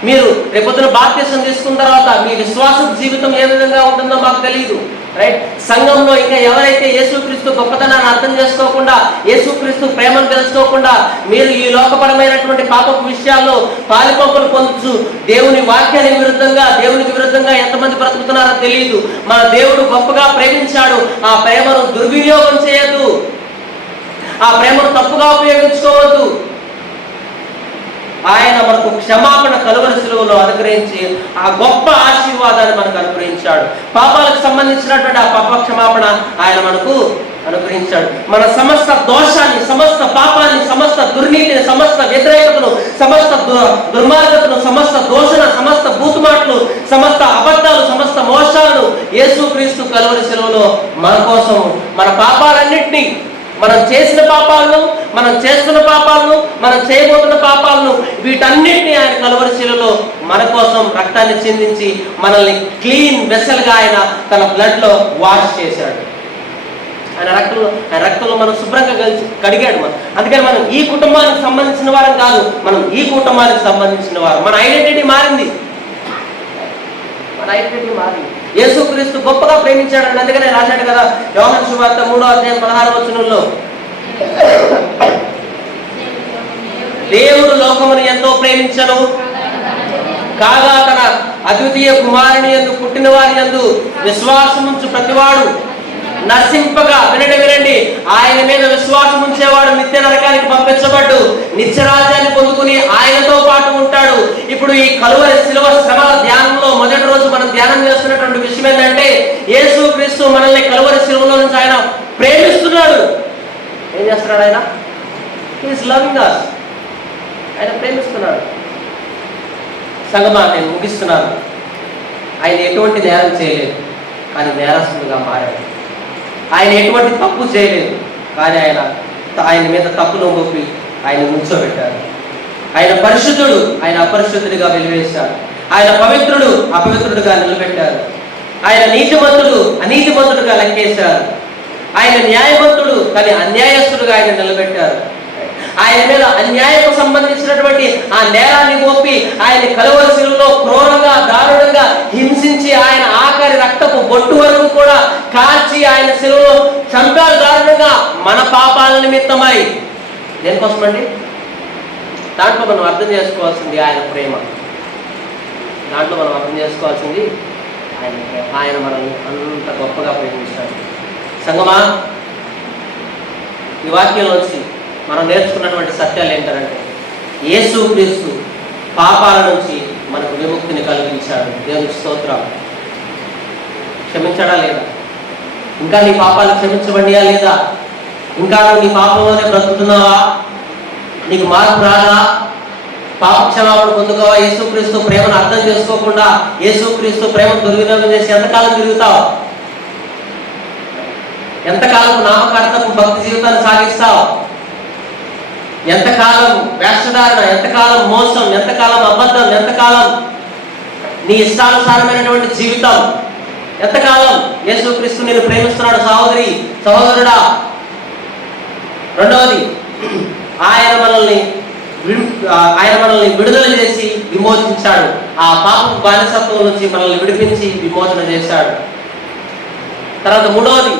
మీరు రేపొద్దున బాప్తిసం తీసుకున్న తర్వాత మీ విశ్వాస జీవితం ఏ విధంగా ఉంటుందో మాకు తెలియదు. రైట్? సంఘంలో ఇంకా ఎవరైతే యేసుక్రీస్తు గొప్పతనాన్ని అర్థం చేసుకోకుండా, యేసుక్రీస్తు ప్రేమను తెలుసుకోకుండా మీరు ఈ లోకపరమైనటువంటి పాపపు విషయాల్లో పాలిపంపులు పొందొచ్చు. దేవుని వాక్యానికి విరుద్ధంగా, దేవునికి విరుద్ధంగా ఎంతమంది బ్రతుకుతున్నారో తెలియదు. మన దేవుడు గొప్పగా ప్రేమించాడు. ఆ ప్రేమను దుర్వినియోగం చేయొద్దు. ఆ ప్రేమను తప్పుగా ఉపయోగించుకోవద్దు. ఆయన మనకు క్షమాపణ కలువరి శిలువలో అనుగ్రహించి ఆ గొప్ప ఆశీర్వాదాన్ని మనకు అనుగ్రహించాడు. పాపాలకు సంబంధించినటువంటి ఆ పాప క్షమాపణ ఆయన మనకు అనుగ్రహించాడు. మన సమస్త దోషాన్ని, సమస్త పాపాన్ని, సమస్త దుర్నీతిని, సమస్త వ్యతిరేకతను, సమస్త దుర్మార్గతను, సమస్త దోషణ, సమస్త బూతుమాటలు, సమస్త అబద్ధాలు, సమస్త మోసాలను యేసుక్రీస్తు కలువరి శిలువలో మన కోసం, మన పాపాలన్నింటినీ, మనం చేసిన పాపాలను, మనం చేస్తున్న పాపాలను, మనం చేయబోతున్న పాపాలను, వీటన్నిటిని ఆయన కలువరి శిలువలో మన కోసం రక్తాన్ని చిందించి మనల్ని క్లీన్ వెసల్గా ఆయన తన బ్లడ్లో వాష్ చేశాడు. ఆయన రక్తంలో మనం శుభ్రంగా కడిగాడు. మనం అందుకని మనం ఈ కుటుంబానికి సంబంధించిన వారం కాదు, మనం ఈ కుటుంబానికి సంబంధించిన వారు. మన ఐడెంటిటీ మారింది. యేసుక్రీస్తు గొప్పగా ప్రేమించాడు. అందుకనే రాశాడు కదా యోహాను సువార్త 3:16 దేవుడు లోకమును ఎంతో ప్రేమించను కాగా తన అద్వితీయ కుమారుని యందు పుట్టిన వారి యందు విశ్వాసముంచు ప్రతివాడు నశింపగా, వినండి, ఆయన మీద విశ్వాసం ఉంచేవాడు నిత్య నరకానికి పంపించబడ్డు నిత్యరాజ్యాన్ని పొందుకుని ఆయనతో పాటు ఉంటాడు. ఇప్పుడు ఈ కలువరి శిలువ శ్రమల ధ్యానంలో మొదటి రోజు మనం ధ్యానం చేస్తున్నటువంటి విషయం ఏంటంటే యేసుక్రీస్తు మనల్ని కలువరి శిలువలో నుంచి ఆయన ప్రేమిస్తున్నాడు. ఏం చేస్తున్నాడు ఆయన? He is loving us. ఆయన ప్రేమిస్తున్నాడు. సంగమా, నేను ముగిస్తున్నాను. ఆయన ఎటువంటి నేరం చేయలేదు, కానీ నేరస్తులుగా మారాడు. ఆయన ఎటువంటి తప్పు చేయలేదు, కానీ ఆయన మీద తప్పును మోపి ఆయన నుంచోబెట్టారు. ఆయన పరిశుద్ధుడు, ఆయన అపరిశుద్ధుడిగా వెలివేశాడు. ఆయన పవిత్రుడు, అపవిత్రుడిగా నిలబెట్టారు. ఆయన నీతిమంతుడు, అనీతిమంతుడుగా లెక్కేశారు. ఆయన న్యాయవంతుడు, కానీ అన్యాయస్తుడుగా ఆయన నిలబెట్టారు. ఆయన మీద అన్యాయకు సంబంధించినటువంటి ఆ నేరాన్ని మోపి ఆయన కలువరి శిలువలో క్రూరంగా, దారుణంగా హింసించి ఆయన ఆఖరి రక్తపు బొట్టు వరకు కూడా కాల్చి ఆయన శిలువలో చంపారు దారుణంగా మన పాపాల నిమిత్తమై. దేనికోసమండి? దాంట్లో మనం అర్థం చేసుకోవాల్సింది ఆయన ప్రేమ. దాంట్లో మనం అర్థం చేసుకోవాల్సింది ఆయన ప్రేమ. ఆయన మనల్ని అంత గొప్పగా ప్రేమించాడు. సంగమా, ఈ వాక్యంలోంచి మనం నేర్చుకున్నటువంటి సత్యాలు ఏంటంటే యేసుక్రీస్తు పాపాల నుంచి మనకు విముక్తిని కలిగించాడు. దేవునికి స్తోత్రం. క్షమించాడా లేదా? ఇంకా నీ పాపాలు క్షమించబడియా లేదా? ఇంకా నువ్వు నీ పాపంలోనే బ్రతుకుతున్నావా? నీకు మార్పు రాదా? పాప క్షమాపణ పొందుకోవా? యేసుక్రీస్తు ప్రేమను అర్థం చేసుకోకుండా యేసుక్రీస్తు ప్రేమను దుర్వినియోగం చేసి ఎంతకాలం తిరుగుతావు? ఎంతకాలం నామకార్థపు భక్తి జీవితాన్ని సాగిస్తావు? ఎంతకాలం వేషధారణ, ఎంతకాలం మోసం, ఎంతకాలం అబద్ధం, ఎంతకాలం నీ ఇష్టానుసారమైనటువంటి జీవితం, ఎంతకాలం? యేసుక్రీస్తు నేను ప్రేమిస్తున్నాడు సహోదరి, సహోదరుడా. రెండవది, ఆయన మనల్ని విడుదల చేసి విమోచించాడు. ఆ పాపపు బానిసత్వం నుంచి మనల్ని విడిపించి విమోచన చేశాడు. తర్వాత మూడవది,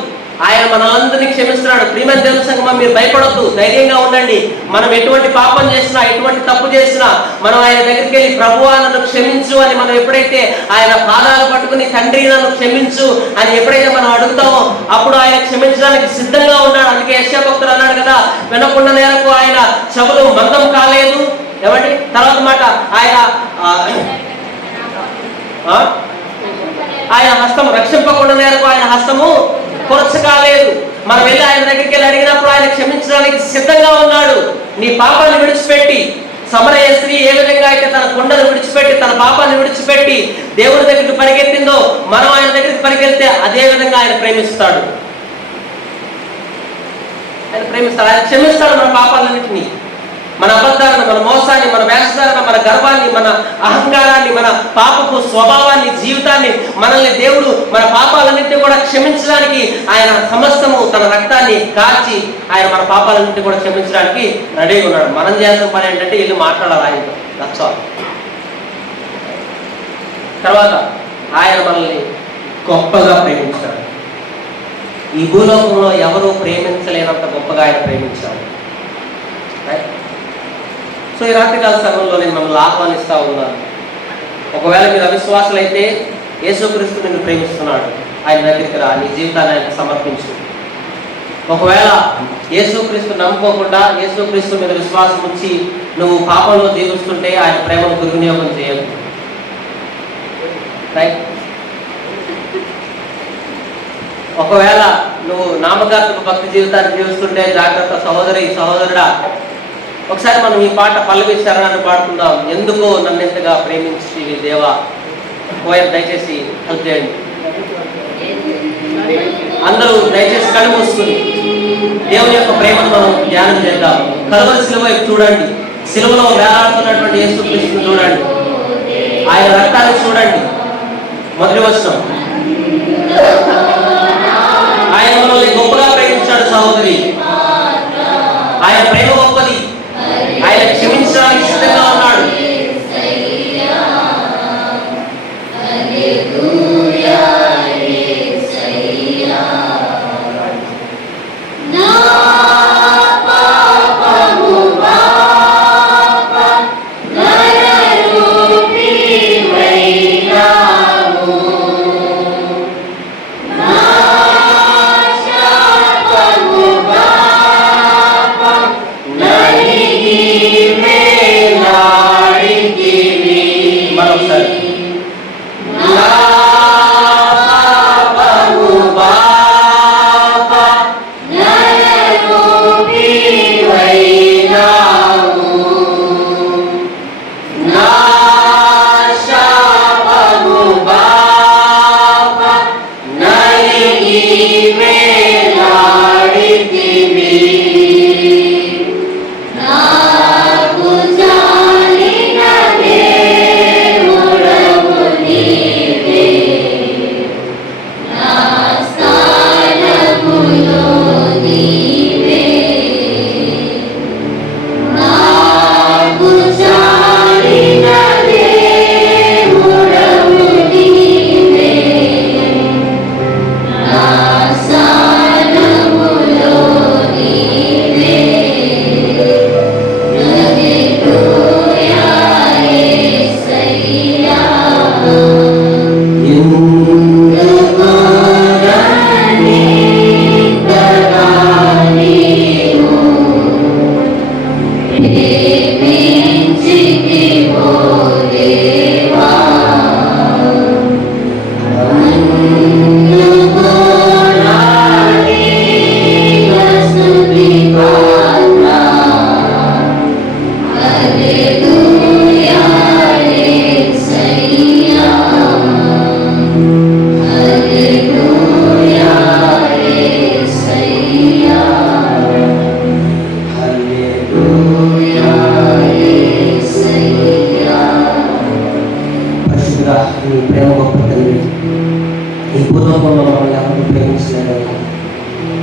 ఆయన మనలందరినీ క్షమిస్తున్నాడు. ప్రియమైన దేవుని సంగమా, మీరు భయపడొద్దు, ధైర్యంగా ఉండండి. మనం ఎటువంటి పాపం చేసినా, ఎటువంటి తప్పు చేసినా మనం ఆయన దగ్గరికి వెళ్ళి ప్రభువా నన్ను క్షమించు అని మనం ఎప్పుడైతే ఆయన పాదాలు పట్టుకుని తండ్రి నన్ను క్షమించు అని ఎప్పుడైతే మనం అడుగుతామో అప్పుడు ఆయన క్షమించడానికి సిద్ధంగా ఉన్నాడు. అందుకే యెషయా భక్తుడు అన్నాడు కదా, వినకుండా నేరకు ఆయన చెవులు మందం కాలేదు. ఏమండి? తర్వాత మాట, ఆయన హస్తం రక్షింపకుండా నేరకు ఆయన హస్తము కొరచ కాలేదు. మనం వెళ్ళి ఆయన దగ్గరికి వెళ్ళి అడిగినప్పుడు ఆయన క్షమించడానికి సిద్ధంగా ఉన్నాడు. నీ పాపాన్ని విడిచిపెట్టి, సమరయ స్త్రీ ఏ విధంగా అయితే తన కొండను విడిచిపెట్టి, తన పాపాన్ని విడిచిపెట్టి దేవుని దగ్గరికి పరిగెత్తిందో మనం ఆయన దగ్గరికి పరిగెత్తే అదే విధంగా ఆయన ప్రేమిస్తాడు. ఆయన క్షమిస్తాడు మన పాపాలన్నింటినీ. మన అబద్ధాలను, మన మోసాన్ని, మన వేషధారణ, మన గర్వాన్ని, మన అహంకారాన్ని, మన పాపపు స్వభావాన్ని, జీవితాన్ని, మనల్ని దేవుడు మన పాపాలన్నింటినీ కూడా క్షమించడానికి ఆయన సమస్తము తన రక్తాన్ని కార్చి ఆయన మన పాపాలన్నింటినీ కూడా క్షమించడానికి రెడీగా ఉన్నాడు. మనం చేసిన పని ఏంటంటే వీళ్ళు మాట్లాడాలి ఆయనతో. That's all. తర్వాత ఆయన మనల్ని గొప్పగా ప్రేమించాడు. ఈ భూలోకంలో ఎవరు ప్రేమించలేనంత గొప్పగా ఆయన ప్రేమించాడు. సో ఈ రాత్రికాల సమయంలో నేను మిమ్మల్ని ఆహ్వానిస్తూ ఉన్నాను. ఒకవేళ మీరు అవిశ్వాసులైతే యేసుక్రీస్తు నిన్ను ప్రేమిస్తున్నాడు. ఆయన దగ్గరికి రా, నీ జీవితాన్ని ఆయనకు సమర్పించు. ఒకవేళ యేసుక్రీస్తు నమ్ముకోకుండా యేసుక్రీస్తు మీద విశ్వాసం ఉంచి నువ్వు పాపంలో జీవిస్తుంటే ఆయన ప్రేమను దుర్వినియోగం చేయదు. రైట్? ఒకవేళ నువ్వు నామకార్థక భక్తి జీవితాన్ని జీవిస్తుంటే జాగ్రత్త సహోదరి, సహోదరుడా. ఒకసారి మనం ఈ పాట పల్లవి శరణాన్ని పాడుకుందాం. ఎందుకో నన్ను ఎంతగా ప్రేమించి దేవా. పోయం దయచేసి హెల్ప్ చేయండి. అందరూ దయచేసి కళ్ళు మూసుకుని దేవుని యొక్క ప్రేమను మనం ధ్యానం చేద్దాం. కలువరి శిలువ వైపు చూడండి. శిలువలో వేలాడుతున్నటువంటి యేసుక్రీస్తును చూడండి. ఆయన రక్తాన్ని చూడండి. మొదటి వచనం, ఆయన మనల్ని గొప్పగా ప్రేమించాడు సహోదరి. ఆయన ప్రేమ గొప్పది. ఆయన క్షమించడానికి సిద్ధంగా ఉన్నాడు.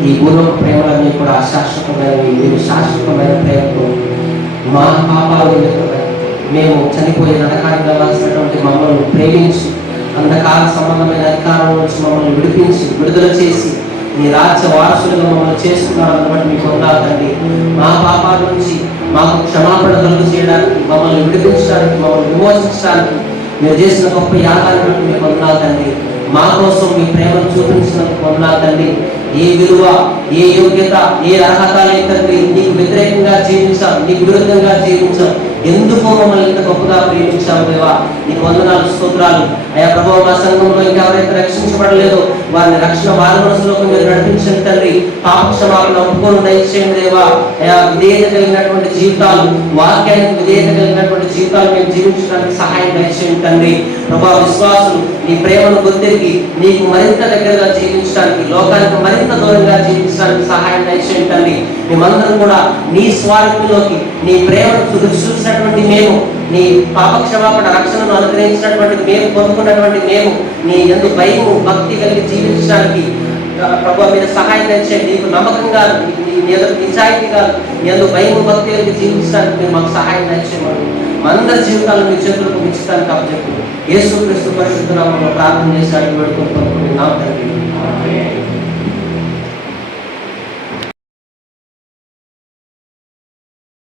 ఈ భూలోక ప్రేమలన్నీ కూడా అశాశ్వతమైనవి. మీరు శాశ్వతమైన ప్రేమతో మా పాపాల నిమిత్తమై మేము చనిపోయే నరకానికి వెళ్ళాల్సినటువంటి మమ్మల్ని ప్రేమించి అంధకార సంబంధమైన అధికారం నుంచి మమ్మల్ని విడిపించి విడుదల చేసి మీ రాజ్య వారసులుగా మమ్మల్ని చేసుకున్నారని బట్టి మీకు వందనాలండి. మా పాపాల నుంచి మాకు క్షమాపణ కలుగు చేయడానికి, మమ్మల్ని విడిపించడానికి, మమ్మల్ని విమోచించడానికి మీరు చేసిన గొప్ప యాగాన్ని బట్టి మీకు వందనాలండి. మా కోసం మీ ప్రేమను చూపించినందుకు వందనాలండి. ఏ విలువ, ఏ యోగ్యత, ఏ అర్హత లేదండి నీకు వ్యతిరేకంగా జీవించాం, నీకు విరుద్ధంగా జీవించాం. ఎందుకు మమ్మల్ని ఇంత గొప్పగా ప్రేమించావు దేవా, నీకు వందనాలు, స్తోత్రాలు. అయా ప్రభువా, మా సంఘంలో ఇంకెవరైతే రక్షించబడలేదో వారిని రక్షణ మార్గంలోకి మీరు నడిపించండి తండ్రి. పాప క్షమాపణ ఒప్పుకొని దయచేయండి దేవా. అయా విధేయత కలిగినటువంటి జీవితాలు, వాక్యానికి విధేయత కలిగినటువంటి జీవితాలు మేము జీవించడానికి సహాయం దయచేయండి తండ్రి. ప్రభువా, విశ్వాసులు నీ ప్రేమను గుర్తిరిగి నీకు మరింత దగ్గరగా జీవించడానికి, లోకానికి మరింత దూరంగా జీవించడానికి సహాయం దయచేయండి తండ్రి. మేమందరం కూడా నీ స్వార్థంలోకి, నీ ప్రేమను చూసినటువంటి మేము, నీ పాపక్షమాపణ రక్షణను అనుగ్రహించినటువంటి మేము, పొందుకున్నటువంటి మేము నీ యందు భయము భక్తి కలిగి జీవించడానికి ప్రభు మీరు సహాయం తెచ్చండి. నీకు నమ్మకంగా, నీ నిజాయితీగా, నీ యందు భయము భక్తి కలిగి జీవించడానికి మీరు మాకు సహాయం తెచ్చేవాడు. మా అందరి జీవితాలను మీ చేతులకు ఇచ్చుతానికి అప్పచెప్పు యేసుక్రీస్తు పరిశుద్ధ నామములో ప్రార్థన చేశాడు, వేడుకొని నామ తండ్రి.